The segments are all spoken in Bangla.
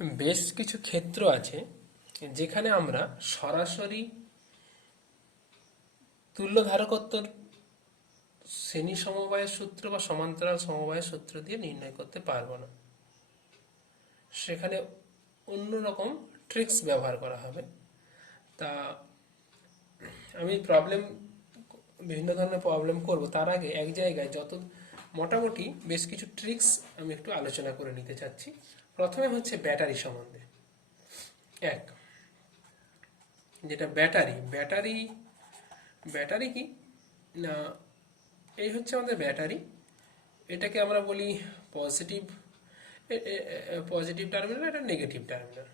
বেশ কিছু ক্ষেত্র আছে যেখানে আমরা সরাসরি তুল্য ধারকত্বর শ্রেণী সমবায়ের সূত্র বা সমান্তরাল সমবায়ের সূত্র দিয়ে নির্ণয় করতে পারবো না। সেখানে অন্যরকম ট্রিক্স ব্যবহার করা হবে। তা আমি বিভিন্ন ধরনের প্রবলেম করব, তার আগে এক জায়গায় মোটামুটি বেশ কিছু ট্রিক্স আমি একটু আলোচনা করে নিতে চাচ্ছি। প্রথমে হচ্ছে ব্যাটারি সম্বন্ধে। এক, যেটা ব্যাটারি ব্যাটারি ব্যাটারি কি না, এই হচ্ছে আমাদের ব্যাটারি। এটাকে আমরা বলি পজিটিভ পজিটিভ টার্মিনাল, এটা নেগেটিভ টার্মিনাল।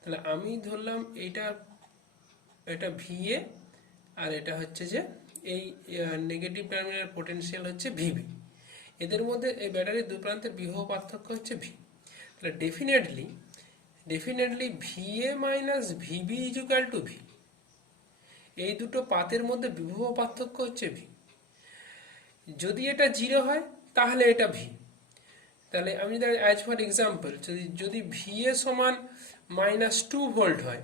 তাহলে আমি ধরলাম এটা ভিএ, আর এটা হচ্ছে যে এই নেগেটিভ টার্মিনাল পোটেনশিয়াল হচ্ছে ভিবি। এদের মধ্যে এই ব্যাটারির দুই প্রান্তের বিভব পার্থক্য হচ্ছে ভি। তাহলে definitely VA minus VB equal to V. এই দুটো পাতের মধ্যে বিভব পার্থক্য হচ্ছে ভি। যদি এটা জিরো হয় তাহলে এটা ভি। তাহলে আমি যদি অ্যাজ ফর এক্সাম্পল যদি ভিএ সমান -2 ভোল্ট হয়,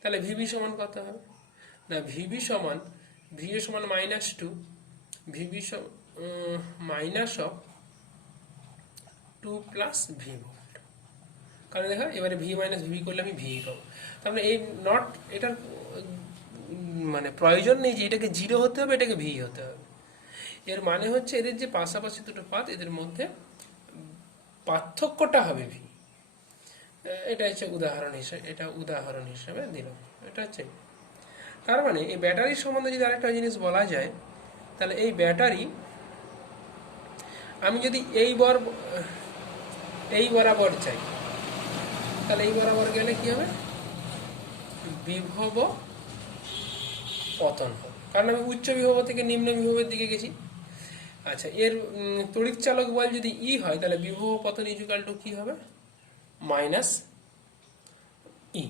তাহলে ভিবি সমান কত হবে না, ভিএ সমান -2, VB minus of 2 plus V volt. কারণ দেখো এবারে ভি মাইনাস ভিবি করলে আমি ভি পাবো। তারপরে এই এটার মানে প্রয়োজন নেই যে এটাকে জিরো হতে হবে, এটাকে ভি হতে হবে। এর মানে হচ্ছে এদের যে পাশাপাশি দুটো পাত, এদের মধ্যে পার্থক্যটা হবে ভি। এটা হচ্ছে উদাহরণ হিসেবে দিলাম। এটা হচ্ছে, তার মানে এই ব্যাটারির সম্বন্ধে যদি আরেকটা জিনিস বলা যায়, তাহলে এই ব্যাটারি আমি যদি এই বরাবর চাই, তাহলে এই বরাবর গেলে কি হবে, বিভব পতন হবে, কারণ আমি উচ্চ বিভব থেকে নিম্ন বিভবের দিকে গেছি। আচ্ছা, এর তড়িৎ চালক বল যদি ই হয়, তাহলে বিভব পতন ইজুকাল টু কি হবে, মাইনাস ই।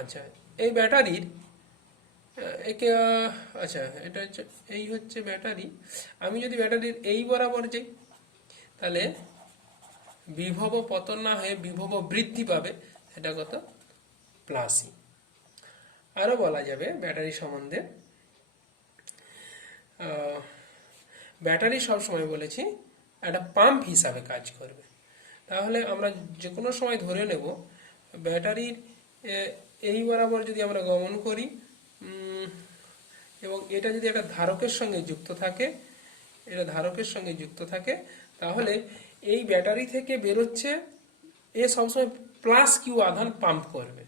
আচ্ছা, এই ব্যাটারির একে আচ্ছা, এটা হচ্ছে এই হচ্ছে ব্যাটারি। আমি যদি ব্যাটারির এই বরাবর যাই, তাহলে বিভব পতন না হয়ে বিভব বৃদ্ধি পাবে, সেটা কত, প্লাস ই। আরও বলা যাবে ব্যাটারি সম্বন্ধে, ব্যাটারি সবসময় বলেছি একটা পাম্প হিসাবে কাজ করবে। তাহলে আমরা যে কোনো সময় ধরে নেব ব্যাটারির এই বরাবর যদি আমরা গমন করি এবং এটা যদি একটা ধারকের সঙ্গে যুক্ত থাকে, তাহলে এই ব্যাটারি থেকে বেরোচ্ছে, এ সবসময় প্লাস কিউ আধান পাম্প করবে।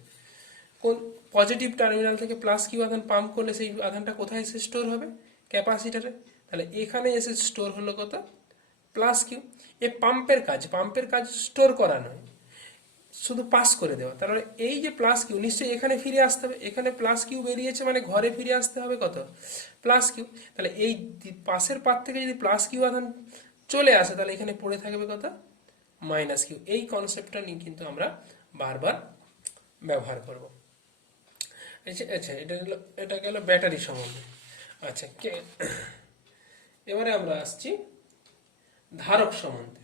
কোন পজিটিভ টার্মিনাল থেকে প্লাস কিউ আধান পাম্প করলে সেই আধানটা কোথায় এসে স্টোর হবে, ক্যাপাসিটারে। তাহলে এখানে এসে স্টোর হলো কত, প্লাস কিউ। এ পাম্পের কাজ স্টোর করা নয়, শুধু পাস করে দেওয়া। তার মানে এই যে প্লাস কিউ নিশ্চয়ই এখানে ফিরে আসতে হবে, এখানে প্লাস কিউ বেরিয়েছে মানে ঘরে ফিরে আসতে হবে কত, প্লাস কিউ। তাহলে এই পাশের পাত থেকে যদি প্লাস কিউ আধান চলে আসে, তাহলে এখানে পড়ে থাকবে কত, মাইনাস কিউ। এই কনসেপ্টটা নিয়ে কিন্তু আমরা বারবার ব্যবহার করব। আচ্ছা, এটা গেল ব্যাটারি সম্বন্ধে। আচ্ছা, এবারে আমরা আসছি ধারক সম্বন্ধে।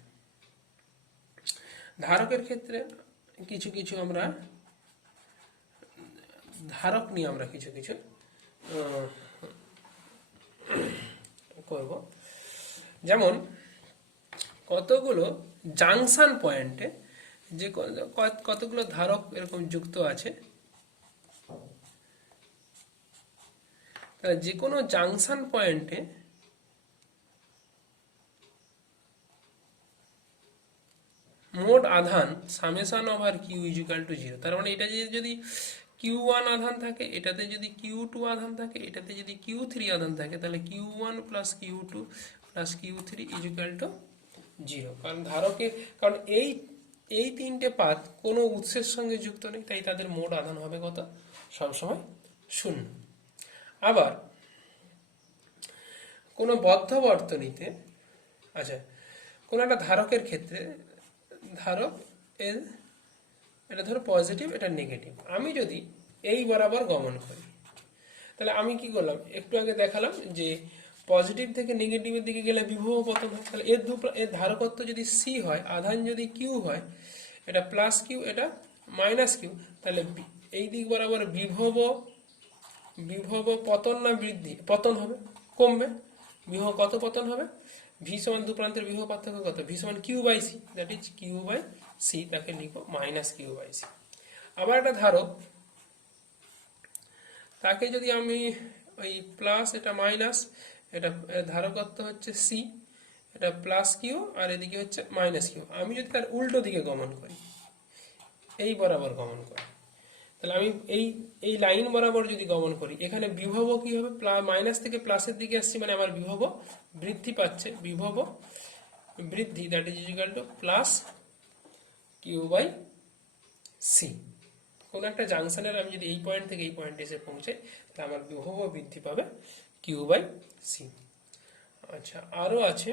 ধারকের ক্ষেত্রে আমরা ধারক নিয়ে আমরা কিছু করব। যেমন কতগুলো জাংশন পয়েন্টে যে কতগুলো ধারক এরকম যুক্ত আছে, যে কোনো জাংশন পয়েন্টে মোট আধান summation over Q equal to 0। তার মানে এটা যদি Q1 আধান থাকে, এটাতে যদি Q2 আধান থাকে, এটাতে যদি Q3 আধান থাকে, তাহলে Q1 plus Q2 plus Q3 equal to 0। কারণ এই তিনটে পাত কোনো উৎসের সঙ্গে যুক্ত নেই, তাই তাদের মোট আধান হবে কত, সবসময় 0। আবার কোনো বদ্ধ বর্তনীতে, আচ্ছা, কোনো একটা ধারকের ক্ষেত্রে, ধারক এটা ধরো পজিটিভ, এটা নেগেটিভ। আমি যদি এই বরাবর গমন করি, তাহলে আমি কি করলাম, একটু আগে দেখালাম যে পজিটিভ থেকে নেগেটিভের দিকে গেলে বিভব পতন হয়। তাহলে এর ধারকত্ব যদি সি হয়, আধান যদি কিউ হয়, এটা প্লাস কিউ, এটা মাইনাস কিউ, তাহলে এই দিক বরাবর বিভব বিভব পতন না বৃদ্ধি? পতন হবে, কমবে। বিভব কত পতন হবে? ভি সমান দু প্রান্তের বিভব পার্থক্য কত? ভি সমান Q by C, that is Q by C, তাকে লিখো মাইনাস কিউ বাই সি। আবার একটা ধারক, তাকে যদি আমি ওই প্লাস, এটা মাইনাস, এটা ধারকত্ব হচ্ছে সি, এটা প্লাস কিউ আর এদিকে হচ্ছে মাইনাস কিউ, আমি যদি তার উল্টো দিকে গমন করি, এই বরাবর গমন করি, তাহলে আমি এই এই লাইন বরাবর যদি গমন করি, এখানে বিভব কি হবে? মাইনাস থেকে প্লাসের দিকে আসছি, মানে আমার বিভব বৃদ্ধি পাচ্ছে, বিভব বৃদ্ধি, that is equal to plus Q by C. কোনো একটা জাংশনের আমি যদি এই পয়েন্ট থেকে এই পয়েন্টে এসে পৌঁছাই, তাহলে আমার বিভব বৃদ্ধি পাবে কিউ বাই সি। আচ্ছা, আরও আছে,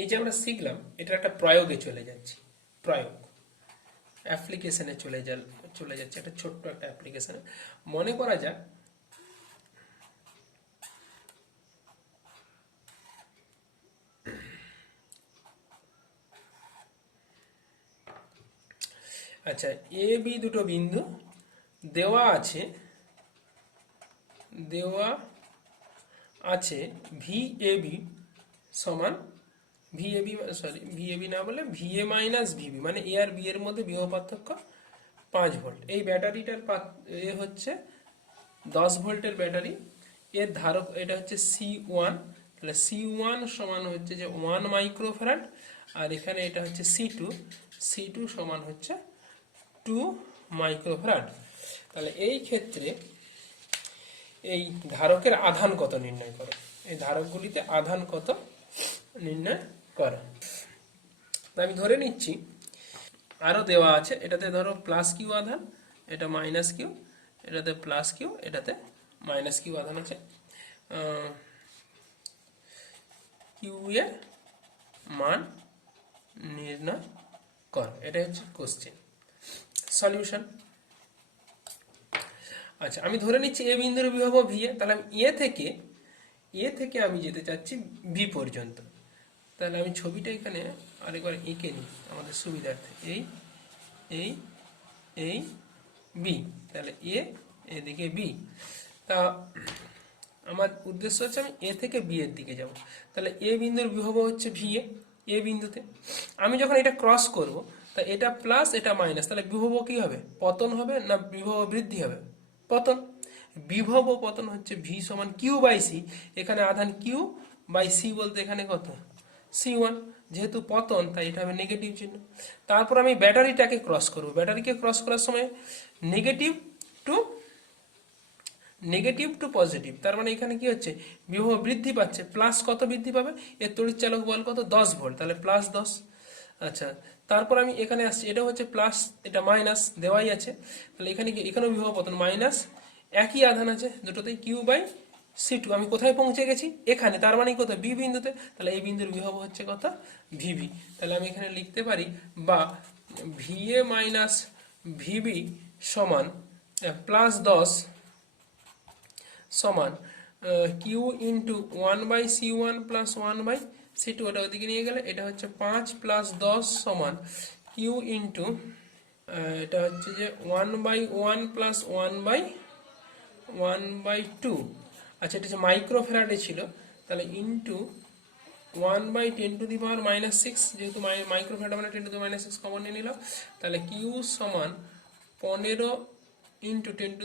এই যে আমরা শিখলাম, এটা একটা প্রয়োগে চলে যাচ্ছি, প্রয়োগ অ্যাপ্লিকেশনে চলে যাচ্ছে, একটা ছোট্ট একটা অ্যাপ্লিকেশনে। মনে করা যাক আচ্ছা, এ বি দুটো বিন্দু দেওয়া আছে, ভি এ বি সমান, V A B sorry V A B না বলে ভি এ মাইনাস ভিবি, মানে এ আর বি এর মধ্যে বিভব পার্থক্য 5 ভোল্ট। এই ব্যাটারিটার এ হচ্ছে 10 ভোল্টের ব্যাটারি, এর ধারক এটা হচ্ছে C1, তাহলে C1 সমান হচ্ছে যে 1 মাইক্রোফ্যারাড, আর এখানে এটা হচ্ছে C2 সমান হচ্ছে 2 মাইক্রোফ্যারাড। তাহলে এই ক্ষেত্রে এই ধারকের আধান কত নির্ণয় করো, এই ধারকগুলিতে আধান কত নির্ণয় করো। আমি ধরে নিচ্ছি আরও দেওয়া আছে, এটাতে ধরো প্লাস কিউ আধান, এটা মাইনাস কিউ, এটাতে প্লাস কিউ, এটাতে মাইনাস কিউ আধান আছে। কিউ এর মান নির্ণয় কর, এটা হচ্ছে কোশ্চেন। সলিউশন, আচ্ছা আমি ধরে নিচ্ছি এ বিন্দুর বিভব ভি এ, তাহলে আমি এ থেকে আমি যেতে চাচ্ছি বি পর্যন্ত। তাহলে আমি ছবিটা এখানে আরেকবার এঁকে নিই আমাদের সুবিধার্থে, এই বি, তাহলে এদিকে বি। তা আমার উদ্দেশ্য হচ্ছে আমি এ থেকে বি এর দিকে যাব, তাহলে এ বিন্দুর বিভব হচ্ছে ভি এ বিন্দুতে। আমি যখন এটা ক্রস করব, তা এটা প্লাস এটা মাইনাস, তাহলে বিভব কি হবে? পতন হবে না বিভব বৃদ্ধি হবে? পতন। বিভব পতন হচ্ছে ভি সমান কিউ বাই সি, এখানে আধান কিউ বাই সি বলতে এখানে কত? C1, যেহেতু পতন তাই এটা হবে নেগেটিভ চিহ্ন। তারপর আমি ব্যাটারিটাকে ক্রস করব, ব্যাটারিকে ক্রস করার সময় নেগেটিভ টু পজিটিভ, তার মানে এখানে কি হচ্ছে? বিভব বৃদ্ধি পাচ্ছে, প্লাস কত বৃদ্ধি পাবে? এর তড়িৎ চালক বল কত? 10 ভোল্ট, তাহলে প্লাস 10। আচ্ছা, তারপর আমি এখানে আসছি, এটা হচ্ছে প্লাস, এটা মাইনাস দেওয়াই আছে, তাহলে এখানে কি? এখানেও বিভব পতন মাইনাস, একই আধান আছে দুটোতেই, কিউ বাই C2। আমি কোথায় পৌঁছে গেছি? এখানে, তার মানে কত? বি বিন্দুতে, তাহলে এই বিন্দুর বিভব হচ্ছে কত? ভিবি। তাহলে আমি এখানে লিখতে পারি, বা ভিএ মাইনাস ভিবি সমান প্লাস 10 সমান Q into 1/C1 plus 1/C2, ওটা ওদিকে নিয়ে গেলে এটা হচ্ছে 5 প্লাস 10 সমান কিউ ইন্টু, এটা হচ্ছে যে 1/1 প্লাস 1/2। আচ্ছা, এটা হচ্ছে মাইক্রোফ্যারাডে ছিল, তাহলে ইন্টু 1/10⁻⁶, যেহেতু মাইক্রোফ্যারাড মানে 10⁻⁶ কমন নিয়ে নিলাম, তাহলে কিউ সমান 15 ইন্টু 10⁻⁻⁶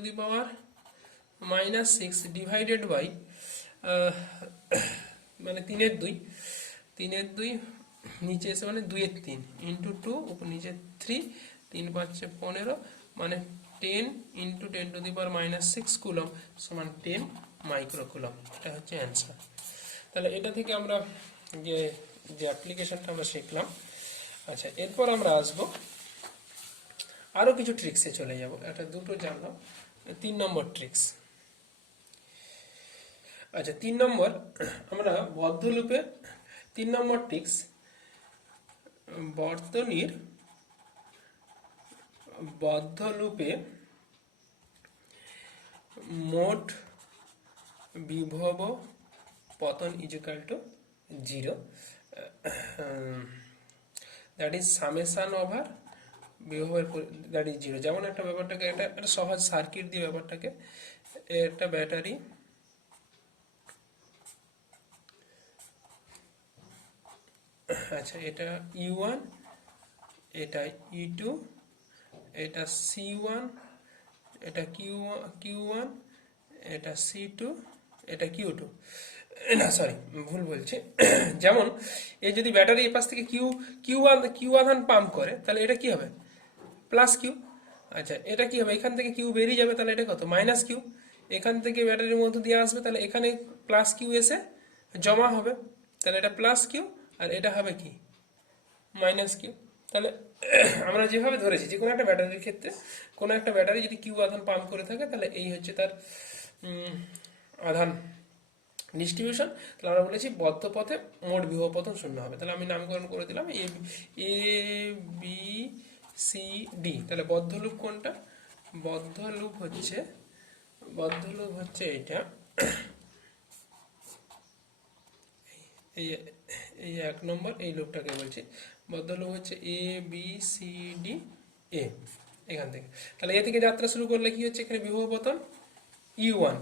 ডিভাইডেড বাই মানে 3/2 নিচে এসে মানে 2/3 ইন্টু 2 উপর নিচে 3, 3 5 15, মানে 10 ইন্টু 10⁻⁶ কুলম সমান 10 মাইক্রোকুলম। এটা হচ্ছে অ্যান্সার। তাহলে এটা থেকে আমরা যে অ্যাপ্লিকেশনটা আমরা শিখলাম। আচ্ছা, এরপর আমরা আসবো আরও কিছু ট্রিক্সে চলে যাব। একটা দুটো জানলাম, 3 নম্বর ট্রিক্স। আচ্ছা, 3 নম্বর আমরা বদ্ধ লুপে 3 নম্বর ট্রিক্স, বর্তনীর বদ্ধ লুপে মোট বিভব পতন equal to 0, that is summation over বিভবের দ্যাট ইজ জিরো। যেমন একটা ব্যাপারটাকে একটা একটা সহজ সার্কিট দিয়ে ব্যাপারটাকে, একটা ব্যাটারি, আচ্ছা এটা E1, এটা E2, এটা C1, এটা Q1, এটা C2, এটা Q2, না সরি ভুল বলছি। যেমন এই যদি ব্যাটারি এই পাশ থেকে কিউ আধান পাম্প করে, তাহলে এটা কি হবে? Plus Q. আচ্ছা এটা কি হবে? এখান থেকে কিউ বেরিয়ে যাবে, তাহলে এটা কত? Minus Q. এখান থেকে ব্যাটারির মধ্যে দিয়ে আসবে, তাহলে এখানে প্লাস কিউ এসে জমা হবে, তাহলে এটা প্লাস কিউ, আর এটা হবে কি? Minus Q. তাহলে আমরা যেভাবে ধরেছি যে কোনো একটা ব্যাটারির ক্ষেত্রে, কোনো একটা ব্যাটারি যদি কিউ আধান পাম্প করে থাকে, তাহলে এই হচ্ছে তার আধান ডিস্ট্রিবিউশন। তাহলে আমরা বলেছি বদ্ধ পথে মোট বিভব পতন শূন্য হবে। তাহলে আমি নামকরণ করে দিলাম এ বি সি ডি। তাহলে বদ্ধ লুপ কোনটা? বদ্ধ লুপ হচ্ছে এটা, এই এই 1 নম্বর এই লুপটাকে বলছি বদ্ধ লুপ হচ্ছে A B C D A. এখান থেকে তাহলে এ থেকে যাত্রা শুরু করলে কি হচ্ছে? এখানে বিভব পতন E1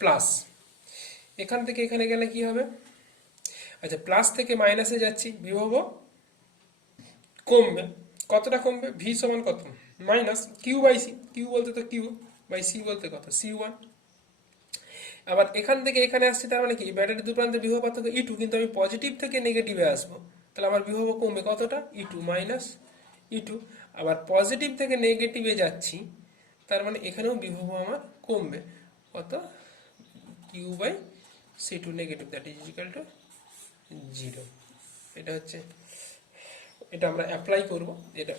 প্লাস, এখান থেকে এখানে গেলে কি হবে? আচ্ছা প্লাস থেকে মাইনাসে যাচ্ছি, বিভব কমবে। কতটা কমবে? ভি সমান কত? Minus Q by C. Q বলতে তো কিউ, বাই সি বলতে কত? C1। আবার এখান থেকে এখানে আসছে, তার মানে কি ব্যাটারি দু প্রান্তে বিভব পার্থক্য E2, কিন্তু আমি পজিটিভ থেকে নেগেটিভে আসবো, তাহলে আমার বিভব কমবে কতটা? E2 minus E2। আবার পজিটিভ থেকে নেগেটিভে যাচ্ছি, তার মানে এখানেও বিভব আমার কমবে কত? Q by C2 negative, that is equal to 0। এটা হচ্ছে, এটা আমরা অ্যাপ্লাই করব। এটা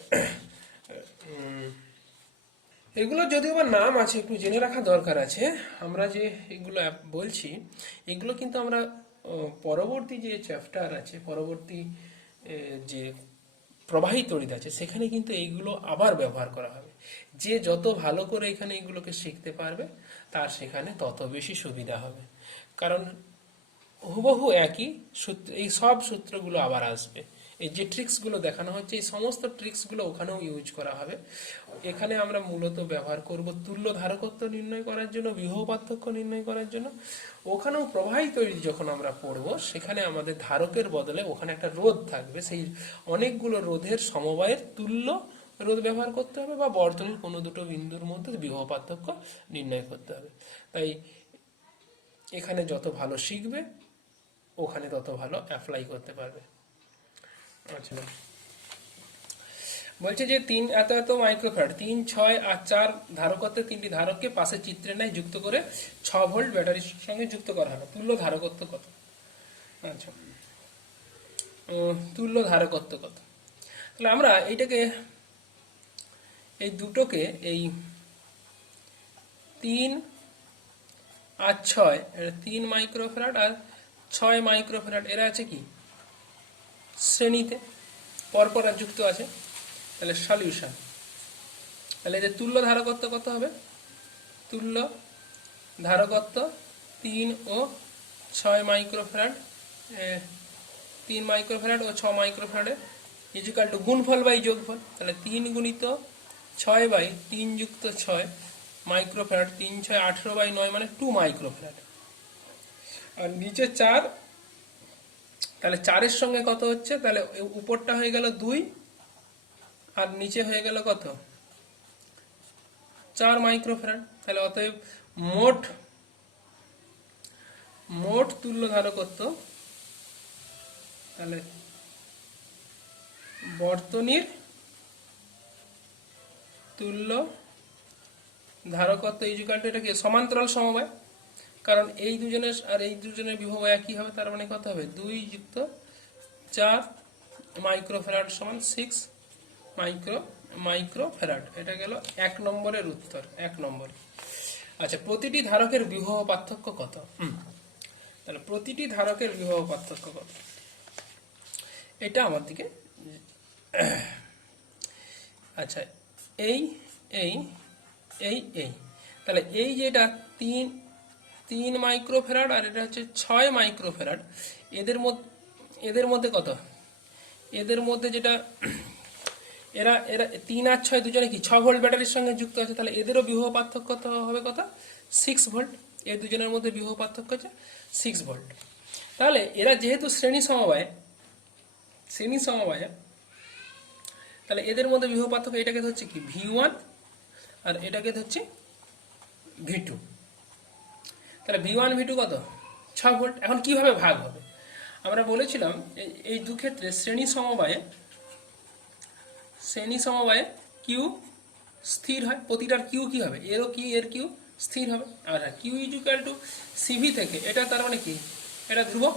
এগুলো যদিও বা নাম আছে, একটু জেনে রাখা দরকার আছে। আমরা যে এগুলো বলছি, এগুলো কিন্তু আমরা পরবর্তী যে চ্যাপ্টার আছে, পরবর্তী যে প্রবাহী তড়িৎ আছে, সেখানে কিন্তু এইগুলো আবার ব্যবহার করা হবে। যে যত ভালো করে এখানে এগুলোকে শিখতে পারবে, তার সেখানে তত বেশি সুবিধা হবে। কারণ হুবহু একই সূত্র, এই সব সূত্রগুলো আবার আসবে। এই যে ট্রিক্সগুলো দেখানো হচ্ছে, এই সমস্ত ট্রিক্সগুলো ওখানেও ইউজ করা হবে। এখানে আমরা মূলত ব্যবহার করব তুল্য ধারকত্ব নির্ণয় করার জন্য, বিভব পার্থক্য নির্ণয় করার জন্য। ওখানেও প্রবাহী তৈরি যখন আমরা পড়ব, সেখানে আমাদের ধারকের বদলে ওখানে একটা রোধ থাকবে, সেই অনেকগুলো রোধের সমবায়ের তুল্য রোধ ব্যবহার করতে হবে, বা বর্তনীর কোনো দুটো বিন্দুর মধ্যে বিভব পার্থক্য নির্ণয় করতে হবে। তাই এখানে যত ভালো শিখবে, ওখানে তত ভালো অ্যাপ্লাই করতে পারবে। আচ্ছা বলছে যে এত এত মাইক্রোফ্যারাড, 3, 6 আর 4 ধারকত্বের 3টি ধারককে পাশে চিত্রে নেয় যুক্ত করে 6 ভোল্ট ব্যাটারির সঙ্গে যুক্ত করা হবে। তুল্য ধারকত্ব কত? আচ্ছা তুল্য ধারকত্ব কত? তাহলে আমরা এইটাকে, এই দুটোকে, এই 3 আর 6, 3 মাইক্রোফ্যারাড আর 6 মাইক্রোফ্যারাড, এরা আছে কি শ্রেণীতে, পরপর আর যুক্ত আছে। তাহলে সলিউশন, তাহলে যে তুল্য ধারকত্ব কত হবে? তুল্য ধারকত্ব 3 ও 6 মাইক্রোফ্যারাড, 3 মাইক্রোফ্যারাড ও 6 মাইক্রোফ্যারাডের ইকুয়াল টু গুণফল বাই যোগফল। তাহলে 3 গুণিত 6 বাই 3 যুক্ত 6 মাইক্রোফ্যারাড, 3, 6, 18 বাই 9 মানে 2 মাইক্রোফ্যারাড। আর নিচে 4, তাহলে 4-এর সঙ্গে কত হচ্ছে? তাহলে উপরটা হয়ে গেল 2 আর নিচে হয়ে গেল কত? 4 মাইক্রোফ্যারাড। তাহলে অতএব মোট তুল্য ধারকত্ব, তাহলে বর্তনীর তুল্য ধারকত্ব ইকুয়াল টু, এটা কি সমান্তরাল সমবায়, কারণ এই দুজনের আর এই দুজনের বিভব একই হবে, তার মানে কত হবে? 2 যুক্ত 4 মাইক্রোফ্যারাড সমান 6 মাইক্রোফ্যারাড। এটা গেল 1 নম্বরের উত্তর, 1 নম্বর। আচ্ছা প্রতিটি ধারকের বিভব পার্থক্য কত? তাহলে প্রতিটি ধারকের বিভব পার্থক্য কত? এটা আমার দিকে, আচ্ছা এই এই এই এই তাহলে এই যেটা 3 মাইক্রোফ্যারাড আর এটা হচ্ছে 6 মাইক্রোফ্যারাড, এদের মধ্যে কত? এদের মধ্যে যেটা এরা এরা 3 আর 6 দুজনে কি 6 ভোল্ট ব্যাটারির সঙ্গে যুক্ত আছে, তাহলে এদেরও বিভব পার্থক্য কত হবে, কত 6 ভোল্ট। এই দুজনের মধ্যে বিভব পার্থক্য হচ্ছে 6 ভোল্ট। তাহলে এরা যেহেতু শ্রেণী সমবায়, তাহলে এদের মধ্যে বিভব পার্থক্য, এটাকে ধরছে কি V1 আর এটাকে ধরছে V2। তাহলে V1 V2 কত 6 ভোল্ট। এখন কিভাবে ভাগ হবে, আমরা বলেছিলাম এই দু ক্ষেত্রে শ্রেণী সমবায়ে কিউ স্থির হয়, প্রতিটার কিউ কি হবে, এরও কি এর কিউ স্থির হবে। আর কিউ ইকুয়াল টু সিভি থেকে, এটা তার মানে কি, এটা ধ্রুবক।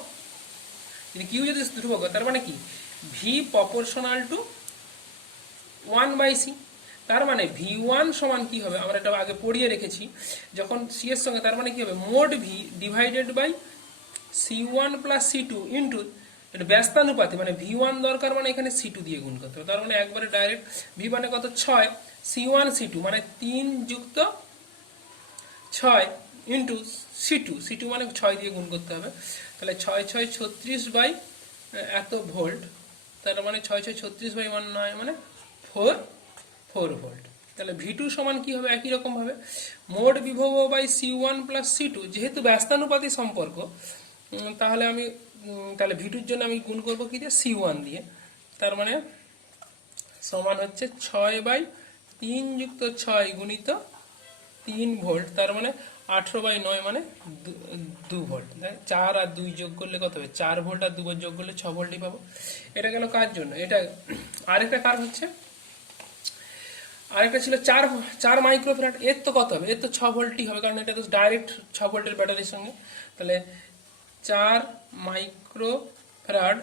যদি কিউ যদি ধ্রুবক হয় তার মানে কি ভি প্রপোর্শনাল টু 1/c। তার মানে V1 সমান কি হবে, আমরা এটা আগে পড়িয়ে রেখেছি যখন সি এর সঙ্গে, তার মানে কি হবে mod V divided by C1 plus C2 into, এটা ব্যস্তানুপাতি, মানে V1 দরকার মানে এখানে C2 দিয়ে গুণ করতে হবে। তার মানে একবারে ডাইরেক্ট V1 কত 6, C1 C2 মানে 3 যুক্ত 6 ইন্টু C2 মানে 6 দিয়ে গুণ করতে হবে। তাহলে 6 6 36 বাই এত ভোল্ট, তার মানে 6 6 36 বাই 1 9 মানে 4 ভোল্ট। তাহলে V2 সমান কি হবে, একই রকম ভাবে মোড বিভব বাই C1 প্লাস C2, যেহেতু ব্যস্তানুপাতি সম্পর্ক, তাহলে আমি তাহলে V2 এর জন্য আমি গুণ করব কি দিয়ে, C1 দিয়ে। তার মানে সমান হচ্ছে 6/3 যুক্ত 6 গুণিত 3 ভোল্ট, তার মানে 18/9 মানে 2 ভোল্ট। 4 আর 2 যোগ করলে কত হবে, 4 ভোল্ট আর 2 যোগ করলে 6 ভোল্টই পাবো। এটা গেল কার জন্য। এটা আরেকটা কার হচ্ছে, আরেকটা ছিল 4 মাইক্রোফ্যারাড। এর তো কত হবে, এর তো 6 ভোল্টই হবে, কারণ এটা তো ডাইরেক্ট 6 ভোল্টের ব্যাটারির সঙ্গে। তাহলে 4 মাইক্রোফ্যারাড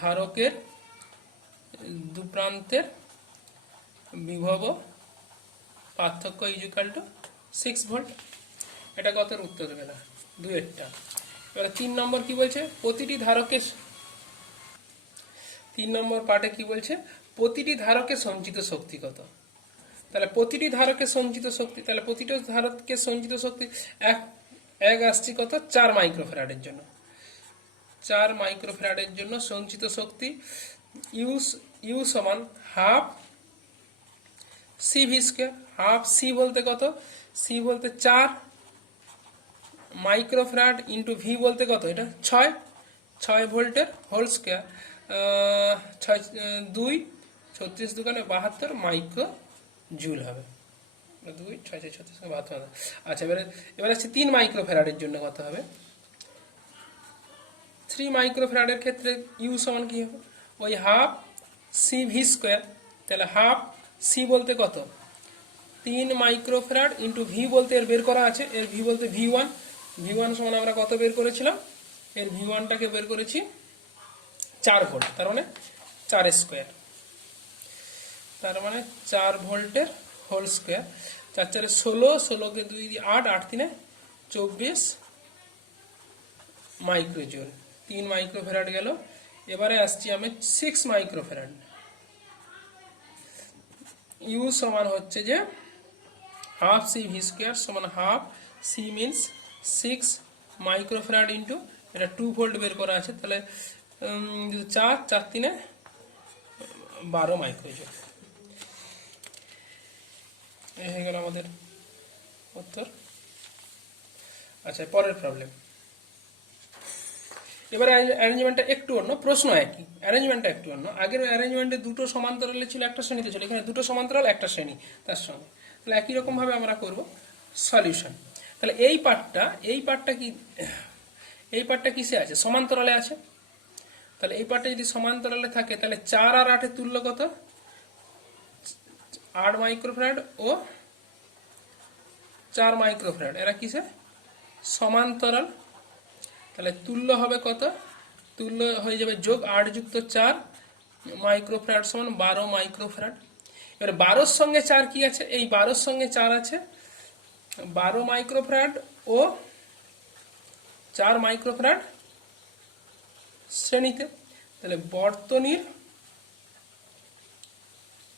ধারকের দু প্রান্তের বিভব পার্থক্য ইকুয়াল টু 6 ভোল্ট। এটা কত উত্তর গেল, 2-এরটা। এবারে 3 নম্বর কি বলছে, প্রতিটি ধারকের, 3 নম্বর পার্টে কি বলছে, প্রতিটি ধারকে সঞ্চিত শক্তি কত। তাহলে প্রতিটি ধারকে সঞ্চিত শক্তি, তাহলে প্রতিটি ধারকে সঞ্চিত শক্তি এক আসছে কত 4 মাইক্রোফ্যারাডের জন্য। 4 মাইক্রোফ্যারাডের জন্য সঞ্চিত শক্তি ইউ সমান half CV square. Half C বলতে কত, সি বলতে 4 মাইক্রোফ্যারাড ইন্টু ভি বলতে কত, এটা 6 ভোল্টের হোল স্কয়ার। 2 36 দুগুণে 72 মাইক্রো জুল হবে। 2 6 6 36 72। আচ্ছা, এবারে আছে 3 মাইক্রোফ্যারাডের জন্য কত হবে। 3 মাইক্রোফ্যারাডের ক্ষেত্রে ইউ সমান কি হবে, ওই হাফ CV স্কয়ার। তাহলে হাফ সি বলতে কত, 3 মাইক্রোফ্যারাড ইন্টু ভি বলতে এর বের করা আছে, এর ভি বলতে V1 সমান আমরা কত বের করেছিলাম, এর V1টাকে বের করেছি 4 ভোল্ট, তার মানে 4 স্কয়ার, তার মানে 4 ভোল্টের হোল স্কয়ার। 4 4 16, 16 কে 2 দিয়ে 8, 8 3 24 মাইক্রোজুল। 3 মাইক্রোফ্যারাড গেল। এবারে আসছি আমি 6 মাইক্রোফ্যারাড। ইউ সমান হচ্ছে যে হাফ CV স্কয়ার সমান half C means 6 microfarad into এটা 2 ভোল্ট বের করা আছে, তাহলে 4 4 3 12 মাইক্রোজুল। এই হয়ে গেল আমাদের উত্তর। আচ্ছা, পরের প্রবলেম। এবারে অ্যারেঞ্জমেন্টটা একটু অন্য, প্রশ্ন একই, অ্যারেঞ্জমেন্টটা একটু অন্য। আগের অ্যারেঞ্জমেন্টে দুটো সমান্তরালে ছিল, একটা শ্রেণীতে ছিল, এখানে দুটো সমান্তরাল একটা শ্রেণী তার সঙ্গে। তাহলে একই রকম ভাবে আমরা করব সলিউশন। তাহলে এই পার্টটা কিসে আছে, সমান্তরালে আছে। তাহলে এই পার্টটা যদি সমান্তরালে থাকে, তাহলে 4 আর 8 এর তুল্য কত, 8 মাইক্রোফ্যারাড ও 4 মাইক্রোফ্যারাড, এরা কিসে সমান্তরাল। তাহলে তুল্য হবে কত, তুল্য হয়ে যাবে যোগ 8 যুক্ত 4 মাইক্রোফ্যারাড সমান 12 মাইক্রোফ্যারাড। এবার 12 সঙ্গে 4 কি আছে, এই 12 সঙ্গে 4 আছে 12 মাইক্রোফ্যারাড ও 4 মাইক্রোফ্যারাড শ্রেণীতে। তাহলে বর্তনীর